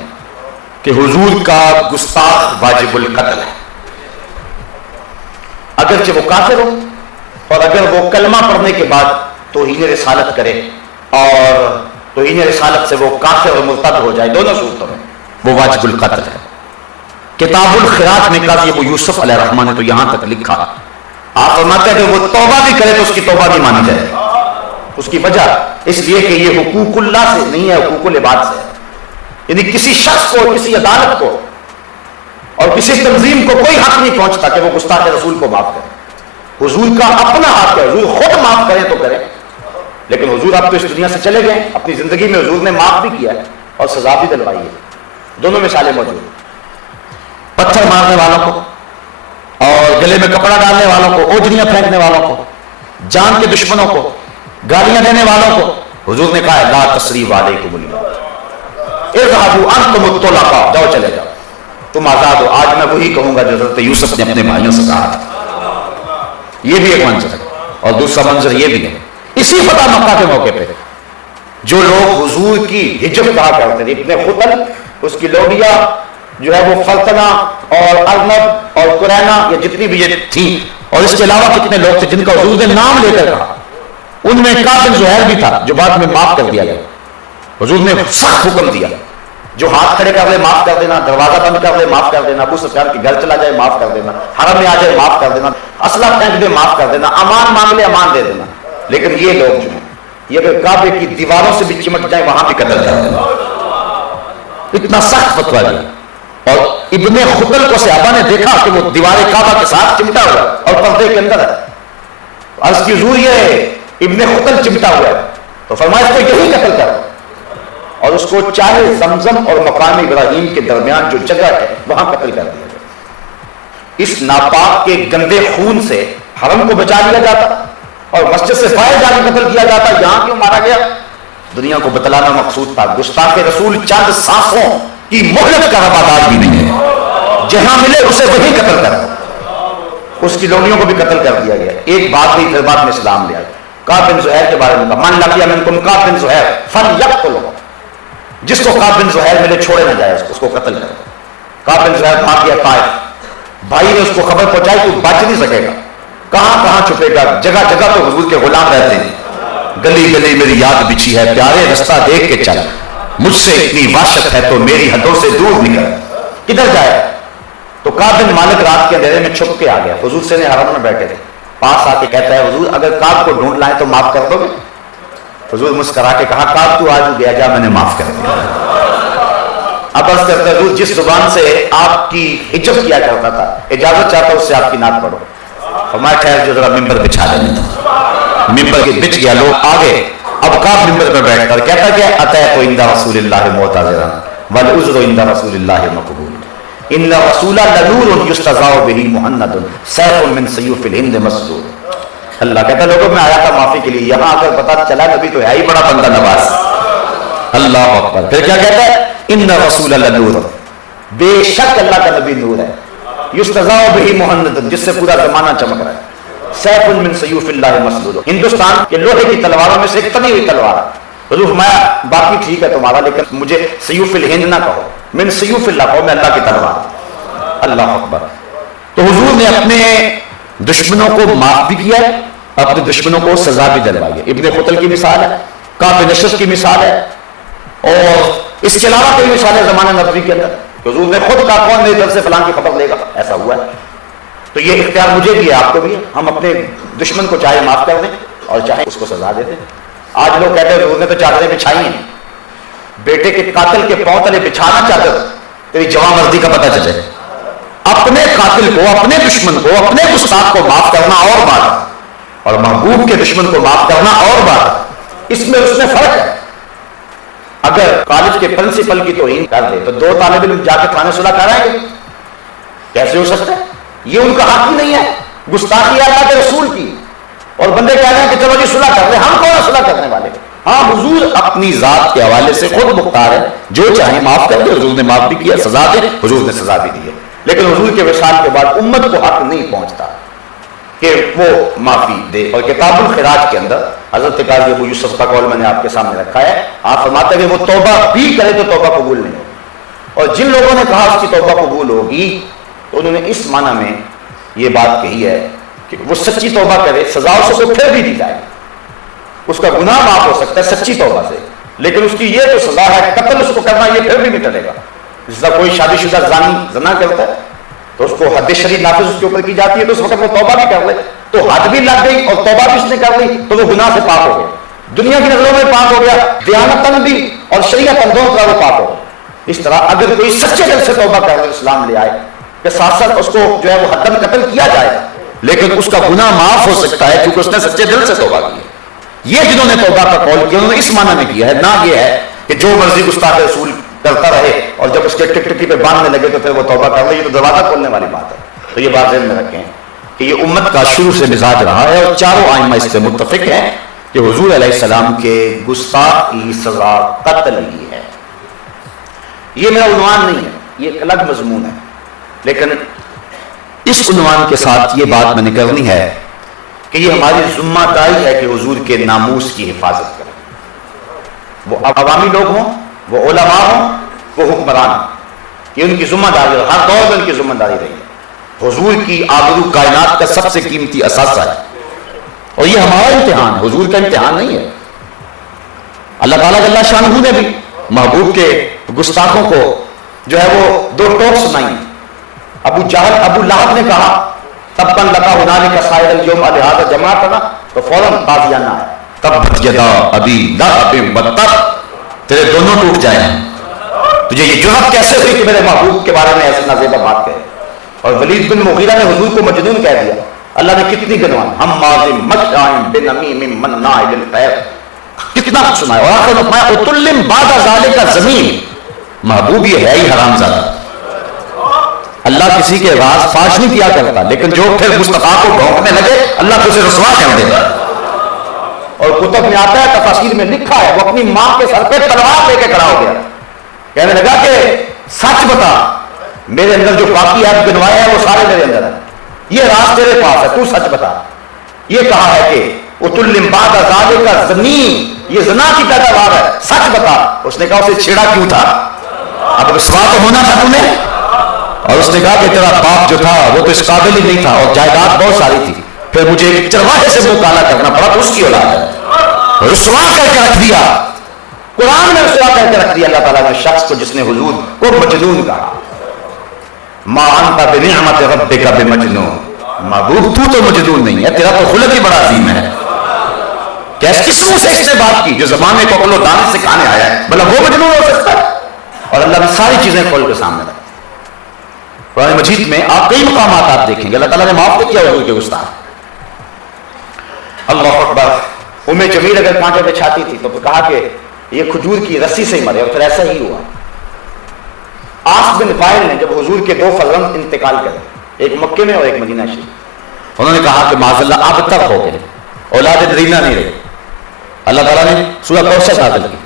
کہ حضور کا گستاخ واجب القتل ہے، اگرچہ وہ کافر ہو اور اگر وہ کلمہ پڑھنے کے بعد توہین رسالت کرے اور توہین رسالت سے وہ کافر اور مرتد ہو جائے، دونوں صورتوں میں وہ واجب القتل ہے۔ کتاب الخراج میں قاضی ابو یوسف علیہ الرحمٰن نے تو یہاں تک لکھا، آپ فرماتے ہیں کہ وہ توبہ بھی کرے تو اس کی توبہ بھی مانی جائے۔ اس کی وجہ اس لیے کہ یہ حقوق اللہ سے نہیں ہے، حقوق العباد سے ہے، یعنی کسی شخص کو، کسی عدالت کو اور کسی تنظیم کو کوئی حق نہیں پہنچتا کہ وہ گستاخ رسول کو معاف کرے۔ حضور کا اپنا حق ہے، حضور خود معاف کریں تو کریں، لیکن حضور آپ تو اس دنیا سے چلے گئے، اپنی زندگی میں حضور نے معاف بھی کیا ہے اور سزا بھی دلوائی ہے، دونوں مثالیں موجود ہیں۔ پتھر مارنے والوں کو اور گلے میں کپڑا ڈالنے والوں کو، اوجڑیاں پھینکنے والوں کو، جان کے دشمنوں کو گالیاں دینے والوں کو حضور نے کہا ہے لا تثریب علیکم اليوم اذهبوا انتم الطلقاء، جاؤ چلے جاؤ، تم آزاد ہو۔ آج میں وہی کہوں گا جو حضرت یوسف نے اپنے بھائیوں سے کہا تھا۔ یہ بھی ایک منظر ہے، اور دوسرا منظر یہ بھی ہے، اسی فتح مکہ کے موقع پہ جو لوگ حضور کی ہجر کہا کرتے تھے، ابن خطل اس کی لوڈیا جو ہے وہ فلطنہ اور ارنب اور قرینا، یہ جتنی بھی یہ تھی، اور اس کے علاوہ کتنے لوگ تھے جن کا حضور نے نام لے کر کہا، ان میں کعب بن زہیر بھی تھا جو بعد میں معاف کر دیا گیا۔ حضور نے سخت حکم دیا، جو ہاتھ کھڑے کر لے معاف کر دینا، دروازہ بند کر لے معاف کر دینا، ابو سفیان کے گھر چلا جائے معاف کر دینا، حرم میں آ جائے معاف کر دینا، اسلحہ پھینک دے معاف کر دینا، امان مانگ لے امان دے دینا۔ لیکن یہ لوگ جو ہیں یہ اگر کعبے کی دیواروں سے بھی چمٹ جائیں وہاں بھی قتل کر دینا، اتنا سخت فتویٰ دیا۔ اور ابن خطل کو صحابہ نے دیکھا کہ وہ دیوار کعبہ کے ساتھ چمٹا ہوا اور پردے کے اندر ہے، عرض کی حضور یہ ابن خطل چمٹا ہوا ہے، تو فرمایا اس کو یہی قتل کرو، اور اس کو چاہے زمزم اور مقام ابراہیم کے درمیان جو جگہ ہے وہاں قتل کر دیا گیا۔ اس ناپاک کے گندے خون سے حرم کو بچا لیا جاتا اور مسجد سے باہر جا کے قتل کیا جاتا، یہاں کیوں مارا گیا؟ دنیا کو بتلانا مقصود تھا۔ گستاخ رسول چند سانسوں کی مہلت کا روادار بھی نہیں ہے، جہاں ملے اسے وہی قتل کر، اس کی لولیوں کو بھی قتل کر دیا گیا۔ ایک بات بھی پھر بعد میں اسلام لے آئے۔ کعب بن زہیر کے بارے میں کہا من لقی منکم کعب بن زہیر فلیقتلہ، جس کو کعب بن زہیر ملے چھوڑے نہ جائے، اس کو قتل کرو۔ کعب بن زہیر بھاگ گیا طائف، بھائی نے اس کو خبر پہنچائی تو بچ نہیں سکے گا، کہاں کہاں چھپے گا، جگہ جگہ تو حضور کے غلام رہتے ہیں، گلی گلی میری یاد بچھی ہے، پیارے رستہ دیکھ کے چل، مجھ سے اتنی وحشت ہے تو میری حدوں سے دور نکل، کدھر جائے؟ تو کعب بن مالک رات کے اندھیرے میں چھپ کے آ گیا، حضور سے حرم میں بیٹھے تھے، پاس آ کے کہتا ہے حضور اگر کعب کو ڈھونڈ لائیں تو معاف کر دو گے؟ حضور مسکرا کے کہا کعب تو آج گیا جا، میں نے معاف کر دیا۔ اب عرض کرتا ہے حضور جس زبان سے آپ کی حجب کیا کرتا تھا اجازت چاہتا اس سے آپ کی نعت پڑھو، فرمایا خیر جو ذرا ممبر بچھا لینے تھا، ممبر کے بچ گیا، لوگ آگے، اب کعب ممبر پر بیٹھ کر کہتا کہ اتیت عند رسول اللہ معتذرا والعذر عند رسول اللہ مقبول ان رسول لنور یستضاء به مهند سیف من سیوف الہند مسلول۔ اللہ کہتا لوگوں میں آیا تھا معافی کے لیے، یہاں آ کر پتا چلا نبی تو ہے ہی بڑا بندہ نواز۔ اللہ اکبر۔ پھر کیا کہتا ہے ان رسول لنور، بے شک اللہ کا نبی نور ہے، یستضاء به مهند جس سے پورا زمانہ چمک رہا ہے، سیف من سیوف اللہ مسلول، ہندوستان کے لوہے کی تلواروں میں سے ایک تنی ہوئی تلوار ہے۔ حضور فرمایا باقی ٹھیک ہے تمہارا لیکن مجھے سیوف الہند نہ کہو، من سیوف اللہ کہو، میں اللہ کی تلوار۔ اللہ اکبر۔ تو حضور نے اپنے دشمنوں کو معاف بھی کیا ہے، اپنے دشمنوں کو سزا بھی دلوائی ہے۔ ابن خطل کی مثال ہے، کعب بن اشرف کی مثال ہے، اور اس کے علاوہ کئی مثالیں زمانہ نبوی کے اندر۔ حضور نے خود کہا کون میری طرف سے فلاں کی خبر لے گا، ایسا ہوا ہے۔ تو یہ اختیار مجھے بھی ہے، آپ کو بھی ہے، ہم اپنے دشمن کو چاہے معاف کر دیں اور چاہے اس کو سزا دے دیں۔ آج لوگ کہتے ہیں حضور نے تو چادریں بچھائی ہیں، بیٹے کے قاتل کے پاؤں تلے بچھانا چادر تیری جواں مرضی کا پتہ چلے۔ اپنے قاتل کو، اپنے دشمن کو، اپنے گستاخ کو معاف کرنا اور بات، اور محبوب کے دشمن کو معاف کرنا اور بات، اس میں اس میں فرق ہے۔ اگر کالج کے پرنسپل کی توہین کر دے تو دو طالب علم جا کے تھانے صلح کرائیں گے؟ کیسے ہو سکتا ہے؟ یہ ان کا حق ہی نہیں ہے، گستاخی اللہ کے رسول کی، اور بندے کہہ رہے ہیں کہ چلو جی صلح کر لیں، ہم کون صلح کرنے والے؟ ہاں حضور اپنی ذات کے حوالے سے خود مختار ہے، جو چاہیں معاف کر دے، حضور نے معاف بھی کیا، سزا دے، حضور نے سزا بھی دی ہے، لیکن حضور کے وصال کے بعد امت کو حق نہیں پہنچتا کہ وہ معافی دے۔ اور کتاب الخراج کے اندر حضرت قاضی ابو یوسف کا قول میں نے آپ کے سامنے رکھا ہے، آپ فرماتے ہیں کہ وہ توبہ بھی کرے تو توبہ قبول نہیں ہوگی، اور جن لوگوں نے کہا اس کی توبہ قبول ہوگی تو انہوں نے اس معنی میں یہ بات کہی ہے کہ وہ سچی توبہ کرے، سزا اس کو پھر بھی دی جائے، اس کا گناہ معاف ہو سکتا ہے سچی توبہ سے، لیکن اس کی یہ تو سزا ہے قتل اس کو کرنا، یہ پھر بھی نہیں ٹلے گا۔ جس طرح کوئی شادی شدہ زانی زنا کرتا ہے تو اس کو حد شریف نافذ اس کے اوپر کی جاتی ہے، تو اس وقت وہ توبہ بھی کر لے تو حد بھی لگ گئی اور توبہ بھی اس نے کر لی تو وہ گناہ سے پاک ہو گیا، دنیا کی نظروں میں پاک ہو گیا، دیانتاً بھی اور شریعت دونوں طرح وہ پاک ہو گیا۔ اس طرح اگر کوئی سچے دل سے توبہ کر لے، اسلام لے آئے کہ ساتھ ساتھ اس کو جو ہے وہ حتم قتل کیا جائے لیکن اس کا گناہ معاف ہو سکتا ہے کیونکہ اس نے سچے دل سے توبہ کی ہے۔ یہ جنہوں نے توبہ کا قول کیا انہوں نے اس معنی میں کیا ہے، نہ یہ ہے کہ جو مرضی گستاخ رسول کرتا رہے اور جب اس کے ٹکٹکی پہ باندھنے لگے تو پھر وہ توبہ کر لے، یہ تو دروازہ کھولنے والی بات ہے۔ تو یہ بات ذہن میں رکھیں کہ یہ امت کا شروع سے مزاج رہا ہے، اور چاروں ائمہ اس سے متفق ہیں کہ حضور علیہ السلام کے گستاخ کی سزا قتل ہی ہے۔ یہ میرا عنوان نہیں ہے، یہ ایک الگ مضمون ہے، لیکن اس عنوان کے ساتھ یہ بات میں نے کرنی ہے کہ یہ ہماری ذمہ داری ہے کہ حضور کے ناموس کی حفاظت کریں، وہ عوامی لوگ ہوں، وہ علماء ہوں، وہ حکمران، یہ ان کی ذمہ داری ہے، ہر دور میں ان کی ذمہ داری رہی ہے۔ حضور کی آبرو کائنات کا سب سے قیمتی اثاثہ ہے، اور یہ ہمارا امتحان ہے، حضور کا امتحان نہیں ہے۔ اللہ تعالیٰ جل شانہ نے بھی محبوب کے گستاخوں کو جو ہے وہ دو ٹوک سنائی۔ ابو جہل ابو لہب نے کہا تبا لکا ہنالک سائر اليوم لہذا جماعتنا، تو فوراً تازیانہ ہے تبت یدا ابی لہب وتب، تیرے دونوں ٹوٹ جائیں۔ تجھے یہ جرأت کیسے ہوئی کہ میرے محبوب کے بارے میں ایسی نازیبہ بات کہے؟ اور ولید بن مغیرہ نے حضور کو مجنون کہہ دیا۔ اللہ نے کتنی گنوان، ہم مازم مشائم بنمیم مناع للخیر، کتنا کچھ سنا ہے۔ اور آخر میں فرمایا اتلم بعد ذالک زمین، محبوب یہ ہے ہی حرام زادہ۔ اللہ کسی کے راز فاش نہیں کیا کرتا، لیکن جو پھر مصطفیٰ کو ڈھونکنے لگے اللہ کو اسے رسوا کر دے۔ اور کتب میں آتا ہے، تفاسیر میں لکھا ہے، وہ اپنی ماں کے سر پہ تلوار لے کے کھڑا ہو گیا، کہنے لگا کہ سچ بتا، میرے اندر جو باقی ہے گنوائے ہیں وہ سارے میرے اندر ہیں، یہ راز تیرے پاس ہے، تو سچ بتا۔ یہ کہا ہے کہ اتلم بعد ذالک زمین، یہ زنا کی پیداوار ہے، سچ بتا۔ اس نے کہا اسے چھیڑا کیوں تھا؟ اب رسوا تو ہونا تھا تمہیں۔ اور اس نے کہا کہ تیرا باپ جو تھا وہ تو اس قابل ہی نہیں تھا، اور جائیداد بہت ساری تھی، پھر مجھے ایک چرواہے سے منہ کالا کرنا پڑا، تو اس کی اولاد ہے۔ رسوا کر کے رکھ دیا، قرآن میں رسوا کر کے رکھ دیا اللہ تعالیٰ نے شخص کو جس نے حضور کو مجنون کہا۔ ما انت بنعمت ربک بمجنون، محبوب تو مجنون نہیں ہے، تیرا تو خلق ہی بڑا عظیم ہے۔ کس منہ سے اس نے بات کی جو زمانے کو عقل و دانش سکھانے آیا ہے، بھلا وہ مجنون ہو سکتا ہے؟ اور اللہ نے ساری چیزیں کھول کے سامنے رکھی۔ قرآن مجید میں آپ کئی مقامات آپ دیکھیں گے اللہ تعالیٰ نے معاف کیا حضور کے گستاخ۔ اللہ اکبر۔ ام جمیل اگر کانٹے پہ چھاتی تھی تو کہا کہ یہ کھجور کی رسی سے ہی مرے، اور پھر ایسا ہی ہوا۔ آس بن وائل نے جب حضور کے دو فرزند انتقال کرے، ایک مکے میں اور ایک مدینہ شریف، انہوں نے کہا کہ معاذ اللہ اب تک ہو گئے، اولاد نرینہ نہیں رہی۔ اللہ تعالیٰ نے سورہ کوثر نازل کی،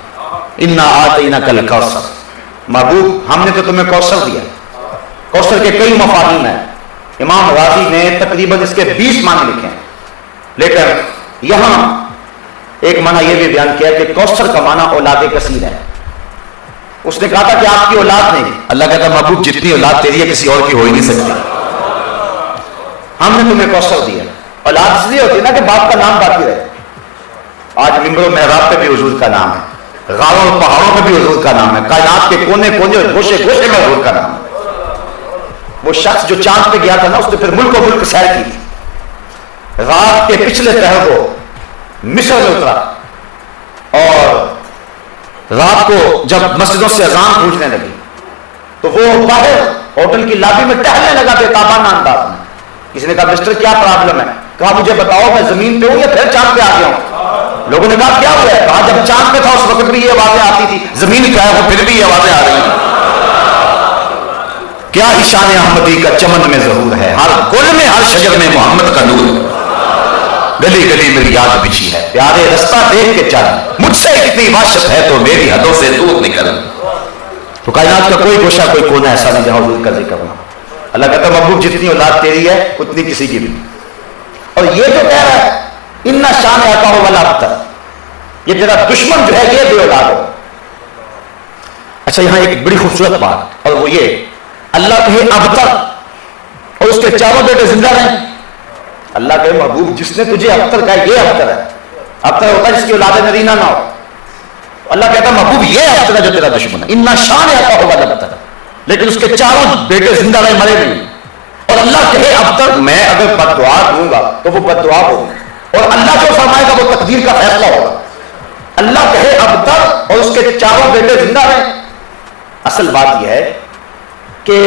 انا اعطیناک الکوثر، محبوب ہم نے تو تمہیں کوثر دیا۔ کوثر کے کئی مفاہیم ہیں، امام غازی نے تقریباً اس کے 20 معنی لکھے ہیں، لیکن یہاں ایک معنی یہ بھی بیان کیا کہ کوثر کا معنی اولاد کثیر ہے۔ اس نے کہا تھا کہ آپ کی اولاد نہیں، اللہ کہتا محبوب جتنی اولاد تیری ہے کسی اور کی ہو ہی نہیں سکتی، ہم نے تمہیں کوثر دیا۔ اولاد اس لیے ہوتی ہے نا کہ باپ کا نام باقی رہے۔ آج ممبر و محراب پہ بھی حضور کا نام ہے، غاروں اور پہاڑوں پہ بھی حضور کا نام ہے، کائنات کے کونے کونے اور گوشے گوشے میں حضور کا نام ہے۔ وہ شخص جو چاند پہ گیا تھا نا، اس نے پھر ملک و ملک سیر کی تھی، رات کے پچھلے پہر کو مصر میں اترا، اور رات کو جب مسجدوں سے اذان گونجنے لگی تو وہ باہر ہوٹل کی لابی میں ٹہلنے لگا بے تابانہ انداز میں۔ کسی نے کہا مسٹر کیا پرابلم ہے؟ کہا مجھے بتاؤ میں زمین پہ ہوں یا پھر چاند پہ آ گیا ہوں؟ لوگوں نے کہا کیا ہوا ہے؟ کہا جب چاند پہ تھا اس وقت بھی یہ آوازیں آتی تھی، زمین پہ ہے وہ پھر بھی یہ آوازیں آ رہی ہیں۔ کیا شان احمدی کا چمن میں ظہور ہے، ہر گل میں ہر شجر میں محمد کا نور ہے، گلی گلی میری یاد بچھی ہے، پیارے رستہ دیکھ کے چل، مجھ سے اتنی وحشت ہے تو میری حدوں سے دور نکل۔ تو کائنات کا کوئی گوشہ کوئی کونا ایسا نہیں جہاں حضور کا ذکر ہو۔ اللہ کہتا ہے محبوب جتنی اولاد تیری ہے اتنی کسی کی بھی۔ اور یہ جو کہہ رہا ہے انا شان آتا ہو والا ابتر، یہ تیرا دشمن جو ہے یہ بے اولاد ہو۔ اچھا یہاں ایک بڑی خوبصورت بات، اور وہ یہ اللہ کہے ابتر اور اس کے چاروں بیٹے زندہ رہیں۔ اللہ کہے محبوب جس نے تجھے ابتر کہا یہ ابتر ہے، ابتر ہوتا ہے جس کی اولاد نرینہ نہ ہو۔ اللہ کہتا محبوب یہ ابتر ہے جو تیرا دشمن ہے، انا شان آتا ہو والا ابتر، لیکن اس کے چاروں بیٹے زندہ رہے مرے نہیں۔ اور اللہ کہے ابتر، میں اگر بد دعا دوں گا تو وہ بد دعا ہوگی، اور اللہ جو فرمائے گا وہ تقدیر کا فیصلہ ہوگا۔ اللہ کہے ابتر اور اس کے چاروں بیٹے زندہ رہے۔ اصل بات یہ ہے کہ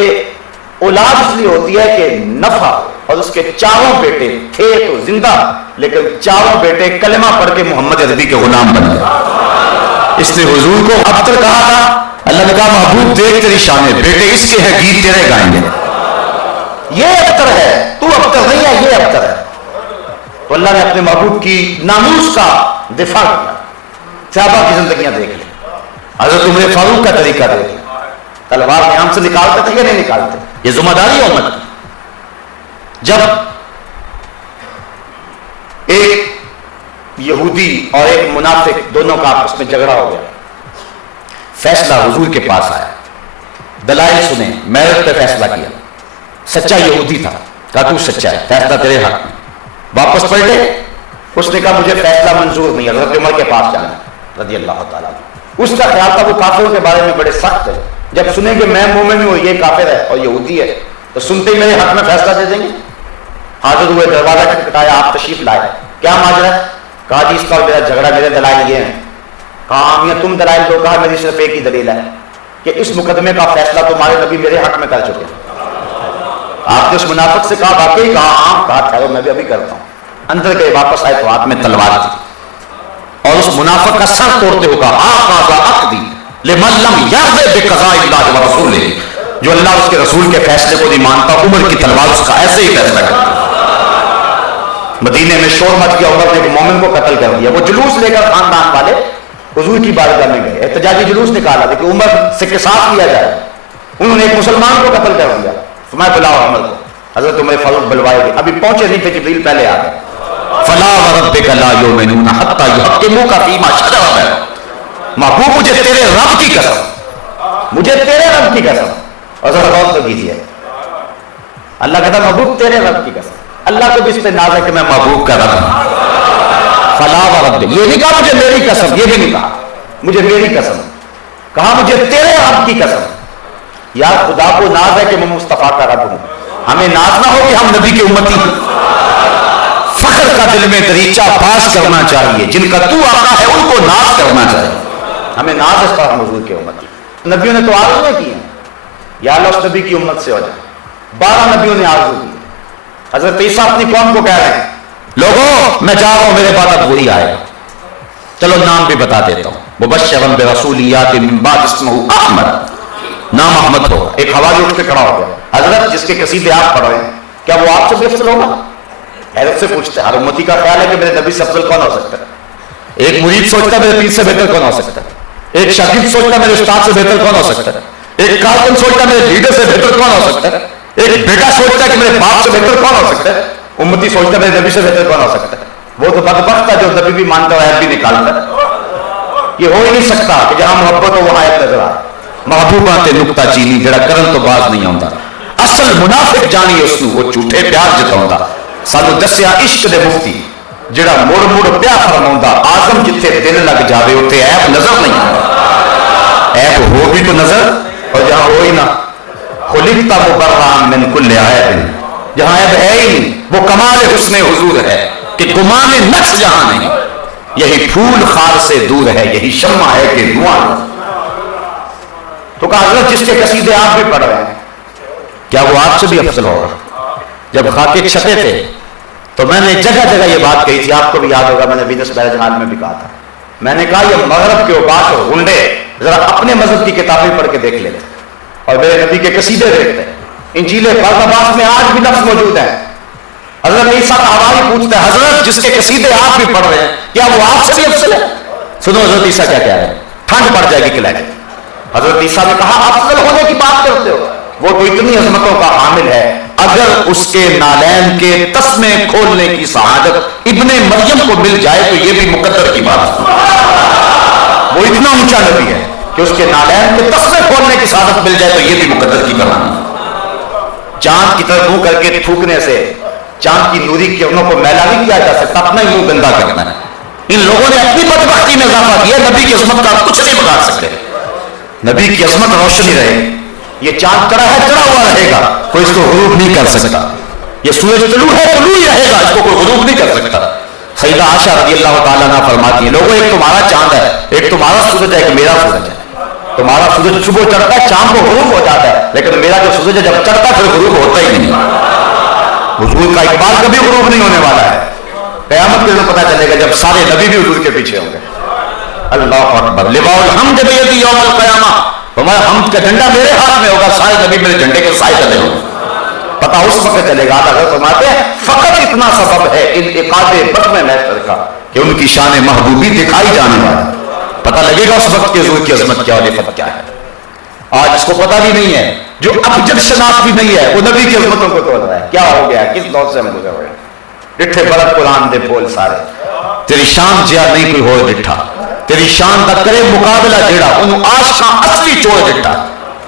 اولاد اس لیے ہوتی ہے کہ نفع، اور اس کے چاروں بیٹے تھے تو زندہ، لیکن چاروں بیٹے کلمہ پڑھ کے محمد عربی کے غلام بن گئے۔ اس نے حضور کو ابتر کہا تھا، اللہ نے کہا محبوب دیکھ تیری شانیں، بیٹے اس کے ہیں گیت تیرے گائیں گے۔ یہ ابتر ہے، تو ابتر نہیں ہے، یہ ابتر ہے۔ تو اللہ نے اپنے محبوب کی ناموس کا دفاع کیا۔ صحابہ کی زندگیاں دیکھ لیں، حضرت عمر فاروق کا طریقہ دیکھ لیں، تلوار نیام سے نکالتے تھے یا نہیں نکالتے؟ یہ ذمہ داری ہے امت کی۔ جب ایک یہودی اور ایک منافق دونوں کا آپس میں جھگڑا ہو گیا، فیصلہ حضور کے پاس آیا، دلائل سنے, میرٹ پہ فیصلہ کیا. سچا یہودی تھا, کہا تو سچا ہے, فیصلہ تیرے حق میں. واپس پلٹے, اس نے کہا مجھے فیصلہ منظور نہیں, حضرت عمر کے پاس جانا رضی اللہ تعالیٰ. اس کا خیال تھا وہ کافروں کے بارے میں بڑے سخت ہے, جب سنیں کہ میں مومن ہوں, یہ کافر ہے اور یہودی ہے, تو سنتے ہی میرے حق میں فیصلہ دے دیں گے. حاضر ہوئے, دروازہ کھٹکھٹایا, آپ تشریف لائے, کیا ماجرا ہے؟ کہا جی اس کا میرا جھگڑا, میرے دلائل یہ ہیں. کہا میاں تم دلائل دو. کہا میری صرف ایک ہی دلیل ہے کہ اس مقدمے کا فیصلہ تمہارے نبی میرے حق میں کر چکے. آپ نے اس منافق سے کہا واقعی؟ کہا ہاں. کہا ٹھہرو میں بھی ابھی کرتا ہوں. اندر گئے, واپس آئے تو ہاتھ میں تلوار تھی, اور اس منافق کا سر توڑتے ہوئے کہا لمن لم یرض بقضاء اللہ ورسولہ, جو اللہ اس کے رسول کے فیصلے کو نہیں مانتا, عمر کی تلوار اس کا ایسے ہی فیصلہ کرتا. مدینے میں شور مچ گیا, عمر نے ایک مومن کو قتل کر دیا. وہ جلوس لے کر خاندان والے حضور کی بارگاہ میں گئے, احتجاجی جلوس نکالا تھا کہ عمر سے قصاص لیا جائے. انہوں نے ایک مسلمان کو قتل کر دیا. فرمایا بلاؤ عمر کو. حضرت عمر فاروق بلوائے گئے, ابھی پہنچے نہیں تھے جبریل پہلے آ گئے. فلا وربک لا یؤمنون حتی یحکموک فیما شجر بینہم. محبوب مجھے تیرے رب کی قسم, مجھے تیرے رب کی قسم. اور ذرا غور تو کیجیے, اللہ کہتا محبوب تیرے رب کی قسم. اللہ کو بھی اس پہ ناز ہے کہ میں محبوب کا رب ہوں. فلا وربک, یہ نہیں کہا مجھے میری قسم, یہ بھی نہیں کہا مجھے میری قسم, کہا مجھے تیرے رب کی قسم. یا خدا کو ناز ہے کہ میں مصطفیٰ کا رب ہوں, ہمیں ناز نہ ہو کہ ہم نبی کی امتی ہیں. فخر کا دل میں دریچہ باز کرنا چاہیے, جن کا تو آقا ہے ان کو ناز کرنا چاہیے. ہمیں ناز اس پر ہم حضور کی امت. نبیوں نے تو آرزویں کی ہیں, یا اللہ اس نبی کی امت سے ہو جائے. 12 نبیوں نے آرزو کی. حضرت عیسیٰ اپنی قوم کو کہہ رہے ہیں لوگوں میں جا رہا ہوں, میرے بعد اب وہی آئے گا. چلو نام بھی بتا دیتا ہوں, مبشرا برسول یاتی من بعد اسمہ احمد, نام احمد ہوگا. ایک حوالی اٹھ کے کھڑا ہو گیا, حضرت جس کے قصیدے آپ پڑھ رہے ہیں کیا وہ آپ سے بھی افضل ہوگا؟ حیرت سے پوچھتے ہیں. ہر امتی کا خیال ہے کہ میرے نبی سے افضل کون ہو سکتا ہے. ایک مرید سوچتا ہے میرے پیر سے بہتر کون ہو سکتا ہے, ایک شاگرد سوچتا ہے میرے استاد سے بہتر کون ہو سکتا ہے, ایک کارکن سوچتا ہے میرے لیڈر سے بہتر کون ہو سکتا ہے, ایک بیٹا سوچتا ہے کہ میرے باپ سے بہتر کون ہو سکتا ہے, امتی سوچتا ہے میرے نبی سے بہتر کون ہو سکتا ہے. وہ تو بدبخت ہے جو نبی بھی مانتا ہے عیب بھی نکالتا ہے. یہ ہو ہی نہیں سکتا کہ جہاں محبت ہو وہاں عیب نظر آئے. محبوباں تے نکتا چینی جڑا کرن تو باز نہیں آتا, اصل منافق جانی اس نو وہ جھوٹے پیار جتاوندا. سانو دسیا عشق دے مفتی جڑا مڑ مڑ پیار فرماوندا, آزم جتھے دل لگ جاوے اوتھے عیب نظر نہیں آتا. عیب ہو بھی تو نظر, اور جہاں ہو ہی نہ, خلقت مبرئا من کل عیب, جہاں عیب ہے ہی نہیں وہ کمال حسن حضور ہے کہ گمان نقص جہاں نہیں. یہی پھول خار سے دور ہے, یہی شمع ہے کہ دھواں. تو کہا حضرت جس کے قصیدے آپ بھی پڑھ رہے ہیں کیا وہ آپ سے بھی افضل ہوگا؟ جب خاکے چھپے تھے تو میں نے جگہ جگہ یہ بات کہی تھی, آپ کو بھی یاد ہوگا, میں نے وینس بہر جہان میں بھی کہا تھا. میں نے کہا یہ مغرب کے اوقات اور گنڈے ذرا اپنے مذہب کی کتابیں پڑھ کے دیکھ لیتے اور میرے نبی کے قصیدے دیکھتے. انجیل برناباس میں آج بھی لفظ موجود ہیں. حضرت عیسیٰ حواری پوچھتے ہیں حضرت جس کے قصیدے آپ بھی پڑھ رہے ہیں کیا وہ آپ سے بھی افضل ہے؟ سنو حضرت عیسیٰ کیا کہہ رہے ہیں, ٹھنڈ پڑ جائے گی کہلائے. حضرت عیسیٰ نے کہا افضل ہونے کی بات کرتے ہو, وہ تو اتنی عظمتوں کا حامل ہے, اگر اس کے نالین کے تسمے کھولنے کی سعادت ابن مریم کو مل جائے تو یہ بھی مقدر کی بات ہے. وہ اتنا اونچا نبی ہے کہ اس کے نالین کے تسمے کھولنے کی سعادت مل جائے تو یہ بھی مقدر کی کہانی. چاند کی طرف منہ کر کے تھوکنے سے چاند کی نوری کرنوں کو میلا نہیں کیا جا سکتا, اپنا ہی منہ گندا کرنا ہے. ان لوگوں نے اپنی بدبختی میں اضافہ کیا, نبی کی عظمت کا کچھ نہیں بگاڑ سکتے. نبی کی عظمت روشنی رہے, یہ چاند چڑھا ہے چڑھا ہوا رہے گا, کوئی اس کو غروب نہیں کر سکتا. یہ سورج طلوع ہے طلوع ہی رہے گا, اس کو کوئی غروب نہیں کر سکتا. سیدہ عائشہ رضی اللہ تعالیٰ عنہ فرماتی ہیں لوگوں ایک تمہارا چاند ہے, ایک تمہارا سورج ہے, ایک میرا سورج ہے. تمہارا سورج صبح چڑھتا ہے چاند کو غروب ہو جاتا ہے, لیکن میرا جو سورج ہے جب چڑھتا ہے پھر غروب ہوتا ہی نہیں. حضور کا اقبال کبھی غروب نہیں ہونے والا ہے. قیامت کے دن پتہ چلے گا جب سارے نبی بھی حضور کے پیچھے ہوں گے. اللہ اکبر. لواء الحمد بیدی یوم القیامہ, ہمارا حمد کا جھنڈا میرے ہاتھ میں ہوگا, سارے نبی میرے جھنڈے کے سائے تلے ہوں. پتہ اس وقت چلے گا. اللہ فرماتے ہیں فقط اتنا سبب ہے انعقاد بطن محشر کا کہ ان کی شان محبوبی دکھائی جانے والا. پتہ لگے گا اس وقت کے حضور کی عظمت کیا اور عفت کیا ہے. آج اس کو پتہ بھی نہیں ہے, جو ابجد شناخت بھی نہیں ہے, وہ نبی کی عظمتوں کو تول رہا ہے. کیا ہو گیا, کس دور سے ہم گزر ہوئے. ڈٹھے برت قرآن دے بول سارے, تیری شان جیا نہیں کوئی ہو ڈٹھا, تیری شان دا کرے مقابلہ جیڑا انہوں عاشقاں اصلی چوڑ ڈٹھا.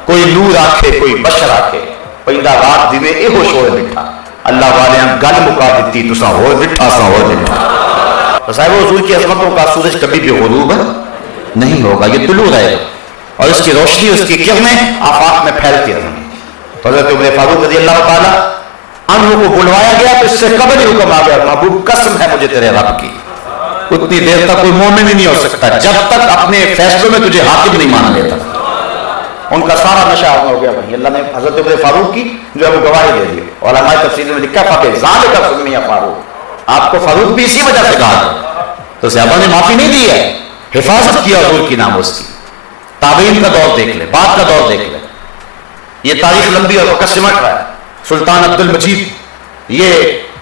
کوئی نور آکھے کوئی بشر آکھے پہلا رات دن یہ شور مٹھا اللہ والے گل مکا دیتی تسا ہو مٹھا سا ہو مٹھا. تو صاحب حضور کی عظمتوں کا سورج کبھی بھی غروب نہیں ہوگا, یہ طلوع رہے گا اور اس کی روشنی اس کی کرنیں آفاق میں پھیلتی رہیں گی. تو حضرت عمر فاروق رضی اللہ تعالیٰ عنہ کو بلوایا گیا تو اس سے قبل ہی حکم آ گیا, محبوب قسم ہے مجھے تیرے رب کی, اتنی دیر تک کوئی مومن ہی نہیں ہو سکتا جب تک اپنے فیصلوں میں تجھے حاکم نہیں مان لیتا. ان کا سارا نشہ ہو گیا بھائی. اللہ نے حضرت عمر فاروق کی جو ہے وہ گواہی دے دی. علماء تفسیر میں لکھا فَبِذَلِكَ سُمِّيَ فاروق, آپ کو فاروق بھی اسی وجہ سے کہا. تو صحابہ نے معافی نہیں دی ہے, حفاظت کیا حضور کی ناموس کی. تابعین کا دور دیکھ لے, بعد کا دور دیکھ لے, یہ تاریخ لمبی اور وقت سمٹ رہا ہے. سلطان عبد المجید یہ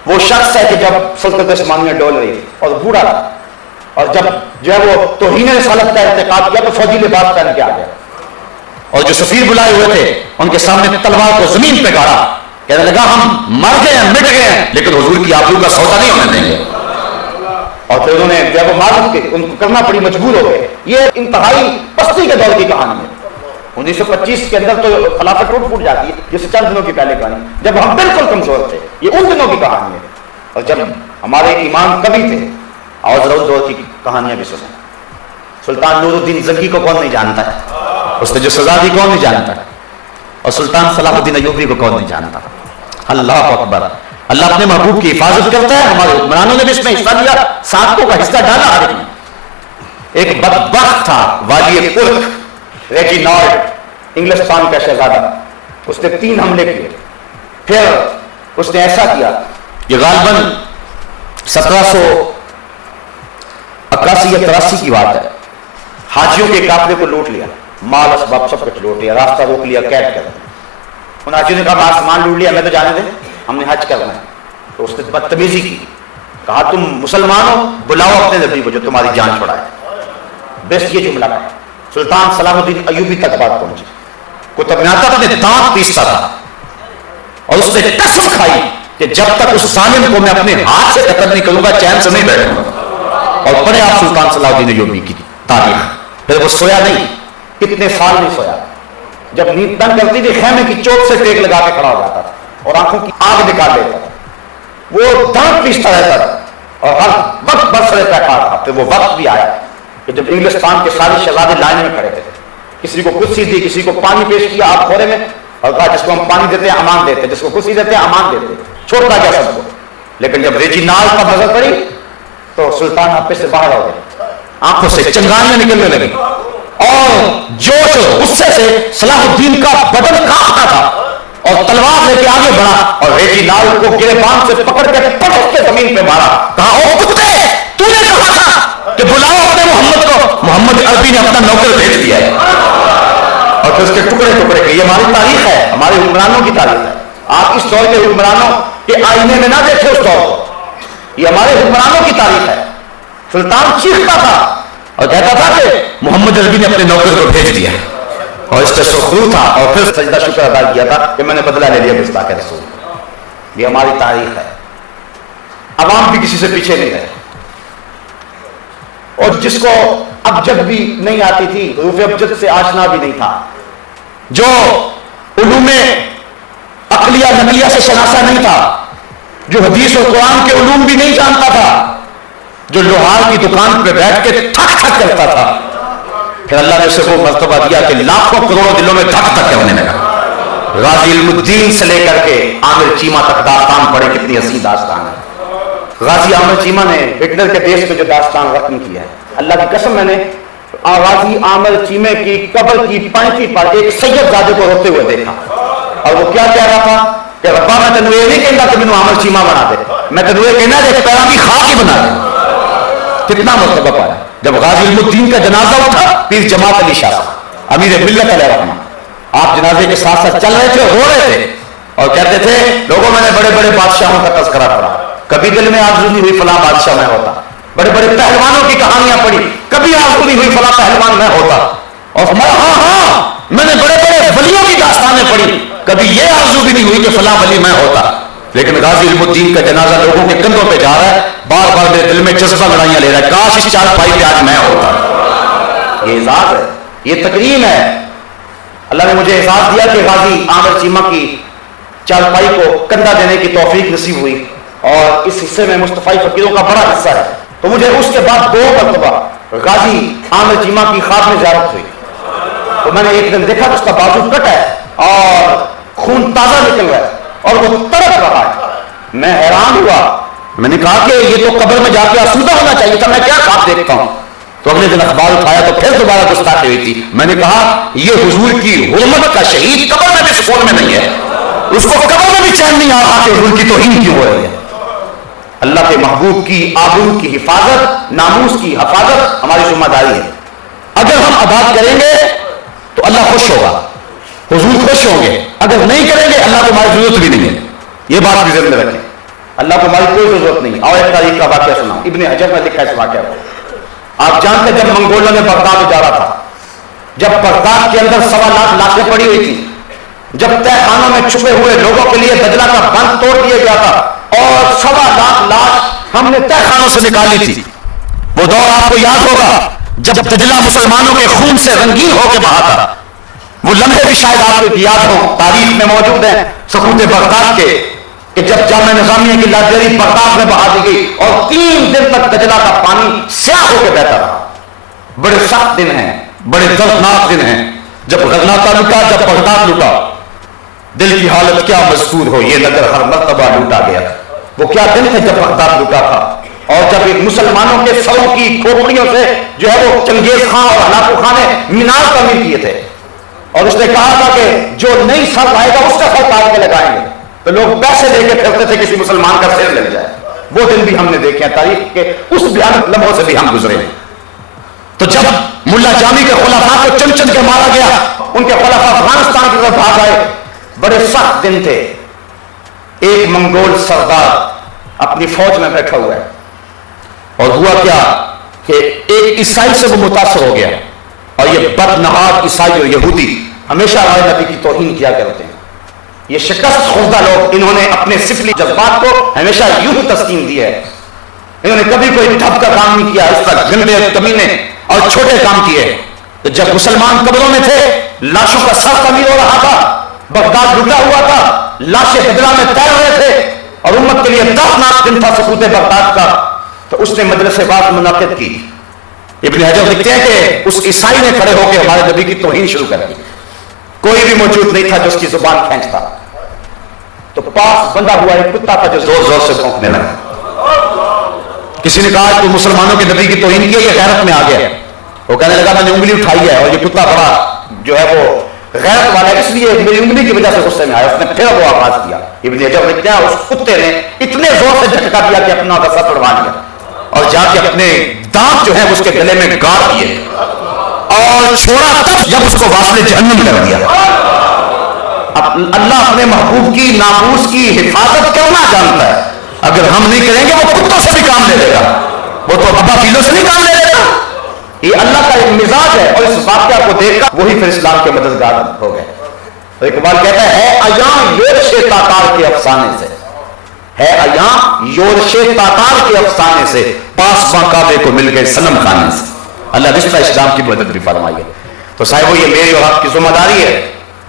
وہ شخص ہے کہ جب سلطنت عثمانیہ ڈول رہی اور بوڑھا تھا, اور جب جو ہے وہ توہین رسالت کا ارتکاب کیا تو فوجی لباس پہن کے آ گیا, اور جو سفیر بلائے ہوئے تھے ان کے سامنے تلوار کو زمین پہ گاڑا, کہنے لگا ہم مر گئے ہیں مٹ گئے ہیں لیکن حضور کی آبرو کا سودا نہیں ہونے دیں گے. اور پھر انہوں نے جب وہ معذرت کی ان کو کرنا پڑی, مجبور ہو گئے. یہ انتہائی پستی کے دور کی کہانی ہے. 1925 کے اندر تو خلافت ٹوٹ جاتی ہے, جیسے چند دنوں کی پہلے کہانی, جب ہم بالکل کمزور تھے. یہ ان دنوں کی کہانی ہے, اور جب ہمارے ایمان کبھی تھے. اور ضرور دور کی کہانیاں بھی سنیں. سلطان نور الدین زنگی کو کون نہیں جانتا ہے, اس نے جو سزا دی کون نہیں جانتا ہے, اور سلطان صلاح الدین ایوبی کو کون نہیں جانتا. اللہ اکبر. اللہ اپنے محبوب کی حفاظت کرتا ہے. ہمارے حکمرانوں نے بھی اس میں حصہ لیا, ساتھوں کا حصہ ڈالا ہر ایک. ایک بدبخت تھا والی پرک ریجینالڈ, انگلستان کا شہزادہ, اس نے 3 حملے کیے. پھر اس نے ایسا کیا, یہ غالباً 1781 یا 83 کی بات ہے, حاجیوں کے قافلے کو لوٹ لیا, مال اسباب سب کچھ لوٹ لیا, راستہ روک لیا, قید کر دیا. ان حاجیوں نے کہا آسمان لوٹ لیا, میں تو جانے دیں, ہم نے حج کرنا ہے. تو اس نے بدتمیزی کی, کہا تم مسلمان ہو, بلاؤ اپنے نبی کو جو تمہاری جان چھڑائے. بیسٹ یہ جملہ ہے. سلطان صلاح الدین ایوبی تک بات پہنچی. قطب ناطق نے دانت پیستا تھا اور اس نے قسم کھائی کہ جب تک اس ظالم کو میں اپنے ہاتھ سے قتل نہیں کروں گا چین سے نہیں بیٹھوں گا. اور پڑھے آپ سلطان صلاح الدین ایوبی کی تاریخ. پھر وہ سویا نہیں, کتنے سال نہیں سویا. جب نیند تنگ کرتی تھی خیمے کی چوک سے ٹیک لگا کے کھڑا ہو جاتا تھا اور آنکھوں کی آگ نکال لیتا تھا. وہ دانت پیستا رہتا تھا اور ہر وقت برس رہتا تھا. پھر وہ وقت بھی آیا کہ جب انگلستان کے سارے شہزادے لائن میں کھڑے تھے, کسی کو کرسی دی, کسی کو پانی پیش کیا آپ کھورے میں, اور کہا جس کو ہم پانی دیتے ہیں امان دیتے, جس کو کرسی دیتے ہیں امان دیتے, چھوڑتا کیا سب کو. لیکن جب ریجینالڈ کا نظر پڑی تو سلطان حافظ سے باہر ہو گئے, آنکھوں سے چنگانیاں نکلنے لگی اور جوش غصے سے صلاح الدین کا بدن کانپتا تھا اور تلوار لے کے آگے بڑھا اور ریجینالڈ کو گریبان سے پکڑ کے پٹک کے زمین پہ مارا. کہا او کتے, تو نے کہا تھا کہ بلاؤ اپنے محمد کو, محمد عربی نے اپنا نوکر بھیج دیا ہے. اور پھر اس کے ٹکڑے ٹکڑے کے. یہ ہماری تاریخ ہے, ہمارے حکمرانوں کی تاریخ ہے. آپ اس دور کے حکمرانوں کے آئینے میں نہ دیکھیں اس دور کو, یہ ہمارے حکمرانوں کی تاریخ ہے. سلطان چیختا تھا اور کہتا تھا کہ محمد عربی نے اپنے نوکر کو بھیج دیا, اور اس پہ سخرو تھا اور پھر سجدہ شکر ادا کیا تھا کہ میں نے بدلہ لے لیا گستاخ رسول. یہ ہماری تاریخ ہے. عوام بھی کسی سے پیچھے نہیں رہے, اور جس کو ابجد بھی نہیں آتی تھی, حروف ابجد سے آشنا بھی نہیں تھا, جو علوم عقلیہ نقلیہ سے شناسہ نہیں تھا, جو حدیث اور قرآن کے علوم بھی نہیں جانتا تھا, جو لوہار کی دکان پہ بیٹھ کے تھک تھک کرتا تھا, پھر اللہ نے اسے وہ مرتبہ دیا کہ لاکھوں کروڑوں دلوں میں دھک دھک ہونے لگا. غازی علم الدین سے لے کر کے عامر چیمہ تک داستان پڑھے, کتنی حسین داستان ہے. غازی عامر چیمہ نے ہٹلر کے دیش میں جو داستان رقم کیا ہے, اللہ کی قسم میں نے غازی عامر چیمہ کی قبر کی پینٹی پر ایک سید زادے کو روتے ہوئے دیکھا, اور وہ کیا کہہ رہا تھا کہ ربا میں تینوں یہ نہیں کہنا کہ مینوں عامر چیمہ بنا دے, میں تینوں یہ کہنا کہ پیروں کی خاک ہی بنا دے. کتنا مرتبہ پایا. جب غازی علم الدین کا جنازہ اٹھا, پیر جماعت علی شاہ امیر ملت علیہ رحمہ, آپ جنازے کے ساتھ ساتھ چل رہے تھے, رو رہے تھے اور کہتے تھے لوگوں میں نے بڑے بڑے بادشاہوں کا تذکرہ پڑھا, کبھی دل میں آرزو نہیں ہوئی فلاں بادشاہ میں ہوتا. بڑے بڑے پہلوانوں کی کہانیاں پڑھی, کبھی آرزو نہیں ہوئی فلاں پہلوان میں ہوتا. اور ہاں ہاں میں نے بڑے بڑے ولیوں کی داستانیں پڑھی, کبھی یہ آرزو بھی نہیں ہوئی کہ فلاں ولی میں ہوتا. لیکن غازی علم الدین کا جنازہ لوگوں کے کندھوں پہ جا رہا ہے, بار بار میرے دل میں جذبہ لڑائیاں لے رہا ہے, کاش اس چار پائی پہ آج میں ہوتا. یہ اعزاز ہے, یہ تکریم ہے. اللہ نے مجھے احساس دیا کہ غازی عامر چیمہ کی چارپائی کو کندھا دینے کی توفیق نصیب ہوئی اور اس حصے میں مصطفی فقیروں کا بڑا حصہ ہے، تو مجھے اس کے بعد 2 مرتبہ غازی عامر چیمہ کی خواب میں زیارت ہوئی، تو میں نے ایک دن دیکھا کہ اس کا بازو کٹا ہے اور خون تازہ نکل رہا ہے اور وہ تڑپ رہا ہے۔ میں حیران ہوا، میں نے کہا کہ یہ تو قبر میں جا کے آسودہ ہونا چاہیے تھا، میں کیا خواب دیکھتا ہوں؟ تو اگلے دن اخبار اٹھایا تو پھر دوبارہ گستاخی ہوئی تھی۔ میں نے کہا یہ حضور کی حرمت کا شہید قبر میں بھی سکون میں نہیں ہے، اس کو قبر میں بھی چین نہیں آ رہا کہ حضور کی توہین کیوں ہو رہی ہے۔ اللہ کے محبوب کی آبرو کی حفاظت، ناموس کی حفاظت ہماری ذمہ داری ہے۔ اگر ہم ادا کریں گے تو اللہ خوش ہوگا، حضور خوش ہوں گے، اگر نہیں کریں گے اللہ کو ہماری ضرورت بھی نہیں ہے، یہ بات بھی ذہن میں رکھیں، اللہ کو ہماری کوئی ضرورت نہیں۔ اور ایک تاریخ کا واقعہ سنا، ابن حجر نے لکھا اس واقعہ کو۔ آپ جانتے جب منگولوں نے بغداد اجارا تھا، جب بغداد کے اندر 1.25 لاکھ لاشیں پڑی ہوئی تھی، جب تہ خانوں میں چھپے ہوئے لوگوں کے لیے دجلہ کا بند توڑ دیا گیا تھا اور 1.25 لاکھ لاش ہم نے تہ خانوں سے نکالی تھی، وہ دور آپ کو یاد ہوگا جب دجلہ مسلمانوں کے خون سے رنگین ہو کے بہا تھا۔ وہ لمحے بھی شاید آپ کو یاد ہوں، تاریخ میں موجود ہیں سقوط بغداد کے، کہ جب جامعہ نظامیہ کی لائبریری بغداد میں بہا دی گئی اور 3 دن تک دجلہ کا پانی سیاہ ہو کے بہتا رہا۔ بڑے سخت دن ہیں، بڑے دردناک دن ہیں، جب غزناتا لوٹا، جب بغداد لوٹا، دل کی حالت کیا مذکور ہو، یہ نگر ہر مرتبہ لوٹا گیا۔ وہ کیا دن تھے جب بغداد لوٹا تھا، اور جب ایک مسلمانوں کے سروں کی کھوپڑیوں سے جو ہے وہ چنگیز خان اور ہلاکو خان نے مینار تعمیر کیے تھے، اور اس نے کہا تھا کہ جو نئی سر آئے گا اس کا سر کاٹ کے لگائیں گے، تو لوگ پیسے دے کے پھرتے تھے کسی مسلمان کا سر لگ جائے۔ وہ دن بھی ہم نے دیکھے ہیں، تاریخ کے اس بھیانک لمحوں سے بھی ہم گزرے ہیں۔ تو جب ملا جامی کے خلفاء کو چن چن کے مارا گیا، ان کے خلفاء افغانستان کی طرف بھاگ آئے، بڑے سخت دن تھے۔ ایک منگول سردار اپنی فوج میں بیٹھا ہوا ہے، اور ہوا کیا کہ ایک عیسائی سے وہ متاثر ہو گیا، اور یہ بدنہاد عیسائی اور یہودی ہمیشہ ہمارے نبی کی توہین کیا کرتے ہیں۔ یہ شکست خوردہ لوگ، انہوں نے اپنے سفلی جذبات کو ہمیشہ یوں ہی تسکین دی ہے، انہوں نے کبھی کوئی ڈھب کا کام نہیں کیا، اس طرح گندے کمینے اور چھوٹے کام کیے۔ تو جب مسلمان قبروں میں تھے، لاشوں کا سر تعمیر ہو رہا تھا، بغداد لوٹا ہوا تھا، لاشیں بدلا میں تیر رہے تھے، اور امت کے لیے دردناک دن تھا سقوط بغداد کا، تو اس نے مجلس بات منعقد کی۔ ابن حجر لکھتے ہیں کہ اس عیسائی نے کھڑے ہو کے ہمارے نبی کی توہین شروع کر دی، کوئی بھی موجود نہیں تھا جو اس کی زبان کھینچتا، تو پاس بندہ ہوا ایک کتا تھا جو زور زور سے بھونکنے لگا۔ کسی نے کہا تو مسلمانوں کے نبی کی توہین کی، یہ غیرت میں آ گیا۔ وہ کہنے لگا میں نے انگلی اٹھائی ہے، اور یہ کتا بڑا جو ہے وہ غیرت والا ہے، اس لیے میری انگلی کی وجہ سے غصے میں آیا، اس نے پھر وہ آواز دیا۔ ابن حجر لکھتے ہیں اس کتے نے اتنے زور سے جھٹکا دیا کہ اپنا غصہ توڑوا لیا، اور جا کے اپنے دانت جو ہے اس کے گلے میں گاڑ دیے، اور چھوڑا تب جب اس کو واصل جہنم کر دیا۔ اللہ اپنے محبوب کی ناموس کی حفاظت کرنا جانتا ہے، اگر ہم نہیں کریں گے وہ کتوں سے بھی کام لے لے گا، وہ تو ابا فیلوں سے نہیں کام لے لیتا۔ یہ اللہ کا ایک مزاج ہے، اور اس واقعہ کو دیکھ کر وہی پھر اسلام کے مددگار ہو گئے۔ تو اقبال کہتا ہے ایاں یورش تاتار کے افسانے سے، ہے ایاں یورش تاتار کے افسانے سے، پاسباں کعبے کو مل گئے صنم خانے سے۔ اللہ رشتہ اسلام کی مدد بھی فرمائیے۔ تو صاحبو یہ میری اور آپ کی ذمہ داری ہے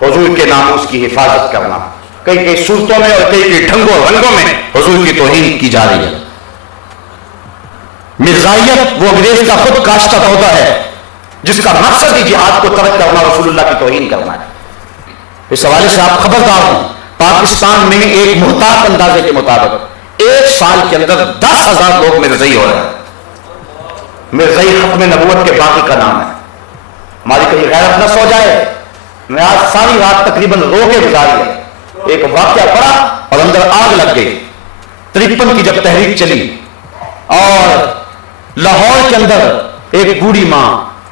حضور کے ناموس کی حفاظت کرنا۔ کئی کئی صورتوں میں اور کئی کئی ڈھنگوں رنگوں میں حضور کی توہین کی جا رہی ہے۔ مرزائیت وہ انگریز کا خود کاشتہ پودا ہے جس کا مقصد ہی جہاد کو ترک کرنا، رسول اللہ کی توہین کرنا ہے۔ اس حوالے سے آپ خبردار ہوں، پاکستان میں ایک محتاط اندازے کے مطابق 1 سال کے اندر 10,000 لوگ مرزائی ہو رہے ہیں۔ مرزائی ختم نبوت کے باقی کا نام ہے۔ ہماری کہیں غیرت نہ سو جائے، میں آج ساری رات تقریباً رو کے گزاری ہے۔ ایک واقعہ پڑا اور اندر آگ لگ گئی۔ 53 کی جب تحریک چلی اور لاہور کے اندر ایک بوڑھی ماں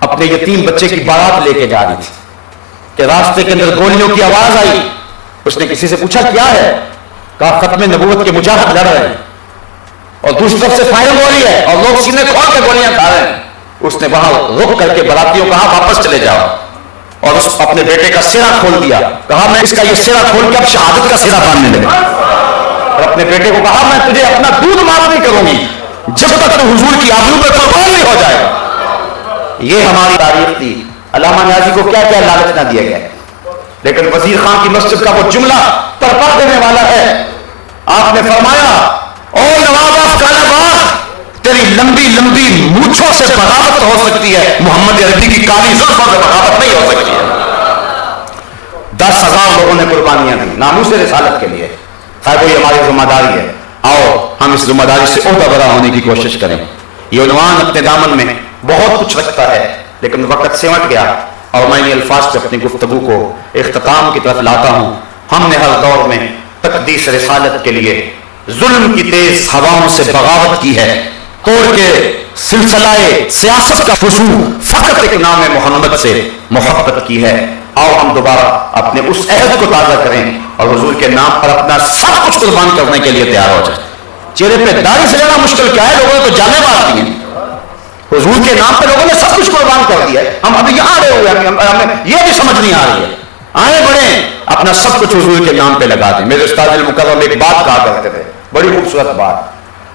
اپنے یتیم بچے کی بارات لے کے جا رہی تھی کہ راستے کے اندر گولیوں کی آواز آئی۔ اس نے کسی سے پوچھا کیا ہے؟ کہا ختم نبوت کے مجاہد لڑ رہے ہیں اور دوسری طرف سے فائرنگ ہو رہی ہے اور لوگ سینے کھول کے گولیاں کھا رہے ہیں۔ اس نے وہاں رک کر کے براتیوں کہا واپس چلے جاؤ، اور اس اپنے بیٹے کا سرا کھول دیا، کہا میں اس کا یہ سرا کھول کے اب شہادت کا سرا باندھنے لگا، اور اپنے بیٹے کو کہا میں تجھے اپنا دودھ معاف نہیں کروں گی جب تک تو حضور کی آبرو پر قربان نہیں ہو جائے گا۔ یہ ہماری تاریخ تھی۔ علامہ نیازی کو کیا کیا لالچ نہ دیا گیا، لیکن وزیر خان کی مسجد کا وہ جملہ تڑپا دینے والا ہے. آپ نے فرمایا او نواب کالا باغ، تیری لمبی لمبی مونچھوں سے بغاوت ہو سکتی ہے، محمد عربی کی کالی زلفوں سے بغاوت نہیں ہو سکتی ہے. 10,000 لوگوں نے قربانیاں دی ناموس رسالت کے لیے. صاحب یہ ہماری ذمہ داری ہے، آؤ ہم اس ذمہ داری سے عہدہ برا ہونے کی کوشش کریں. یہ عنوان اپنے دامن میں بہت کچھ رکھتا ہے لیکن وقت سمٹ گیا اور میں نے الفاظ سے اپنی گفتگو کو اختتام کی طرف لاتا ہوں. ہم نے ہر دور میں تقدیس رسالت کے لیے ظلم کی تیز ہواؤں سے بغاوت کی ہے، توڑ کے سلسلہ سیاست کا فضول فقط ایک نام محمد سے محبت کی ہے. آؤ ہم دوبارہ اپنے اس عہد کو تازہ کریں اور حضور کے نام پر اپنا سب کچھ قربان کرنے کے لیے تیار ہو جائیں. چہرے پہ داڑھی سے لینا مشکل کیا ہے، لوگوں نے تو جانے مار دی ہیں. حضور کے نام پہ لوگوں نے سب کچھ قربان کر دیا ہے. ہم ابھی یہاں آئے ہوئے ہیں، ہمیں یہ بھی سمجھ نہیں آ رہی ہے. آئے بڑھیں اپنا سب کچھ حضور کے نام پہ لگا دیں. میرے استاد المکرم ایک بات کہا کرتے تھے، بڑی خوبصورت بات.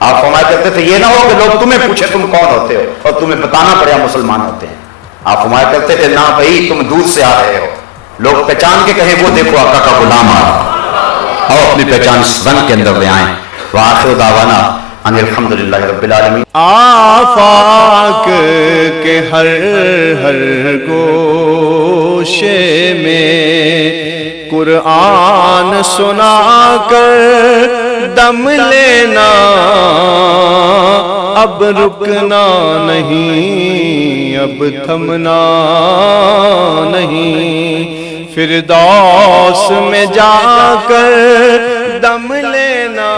آپ فرمایا کرتے تھے یہ نہ ہو کہ لوگ تمہیں پوچھے تم کون ہوتے ہو اور تمہیں بتانا پڑے ہم مسلمان ہوتے ہیں. آپ فرمایا کرتے تھے نہ بھائی تم دور سے آ رہے ہو، لوگ پہچان کے کہیں وہ دیکھو آقا کا غلام آ رہا. اور اپنی پہچان اس رنگ کے اندر لے آئیں. وآخر دعوانا ان الحمدللہ رب العالمین. آفاق کے ہر ہر گوشے میں قرآن سنا کر دم لینا، اب رکنا نہیں، اب تھمنا نہیں، فردوس میں جا کر دم لینا.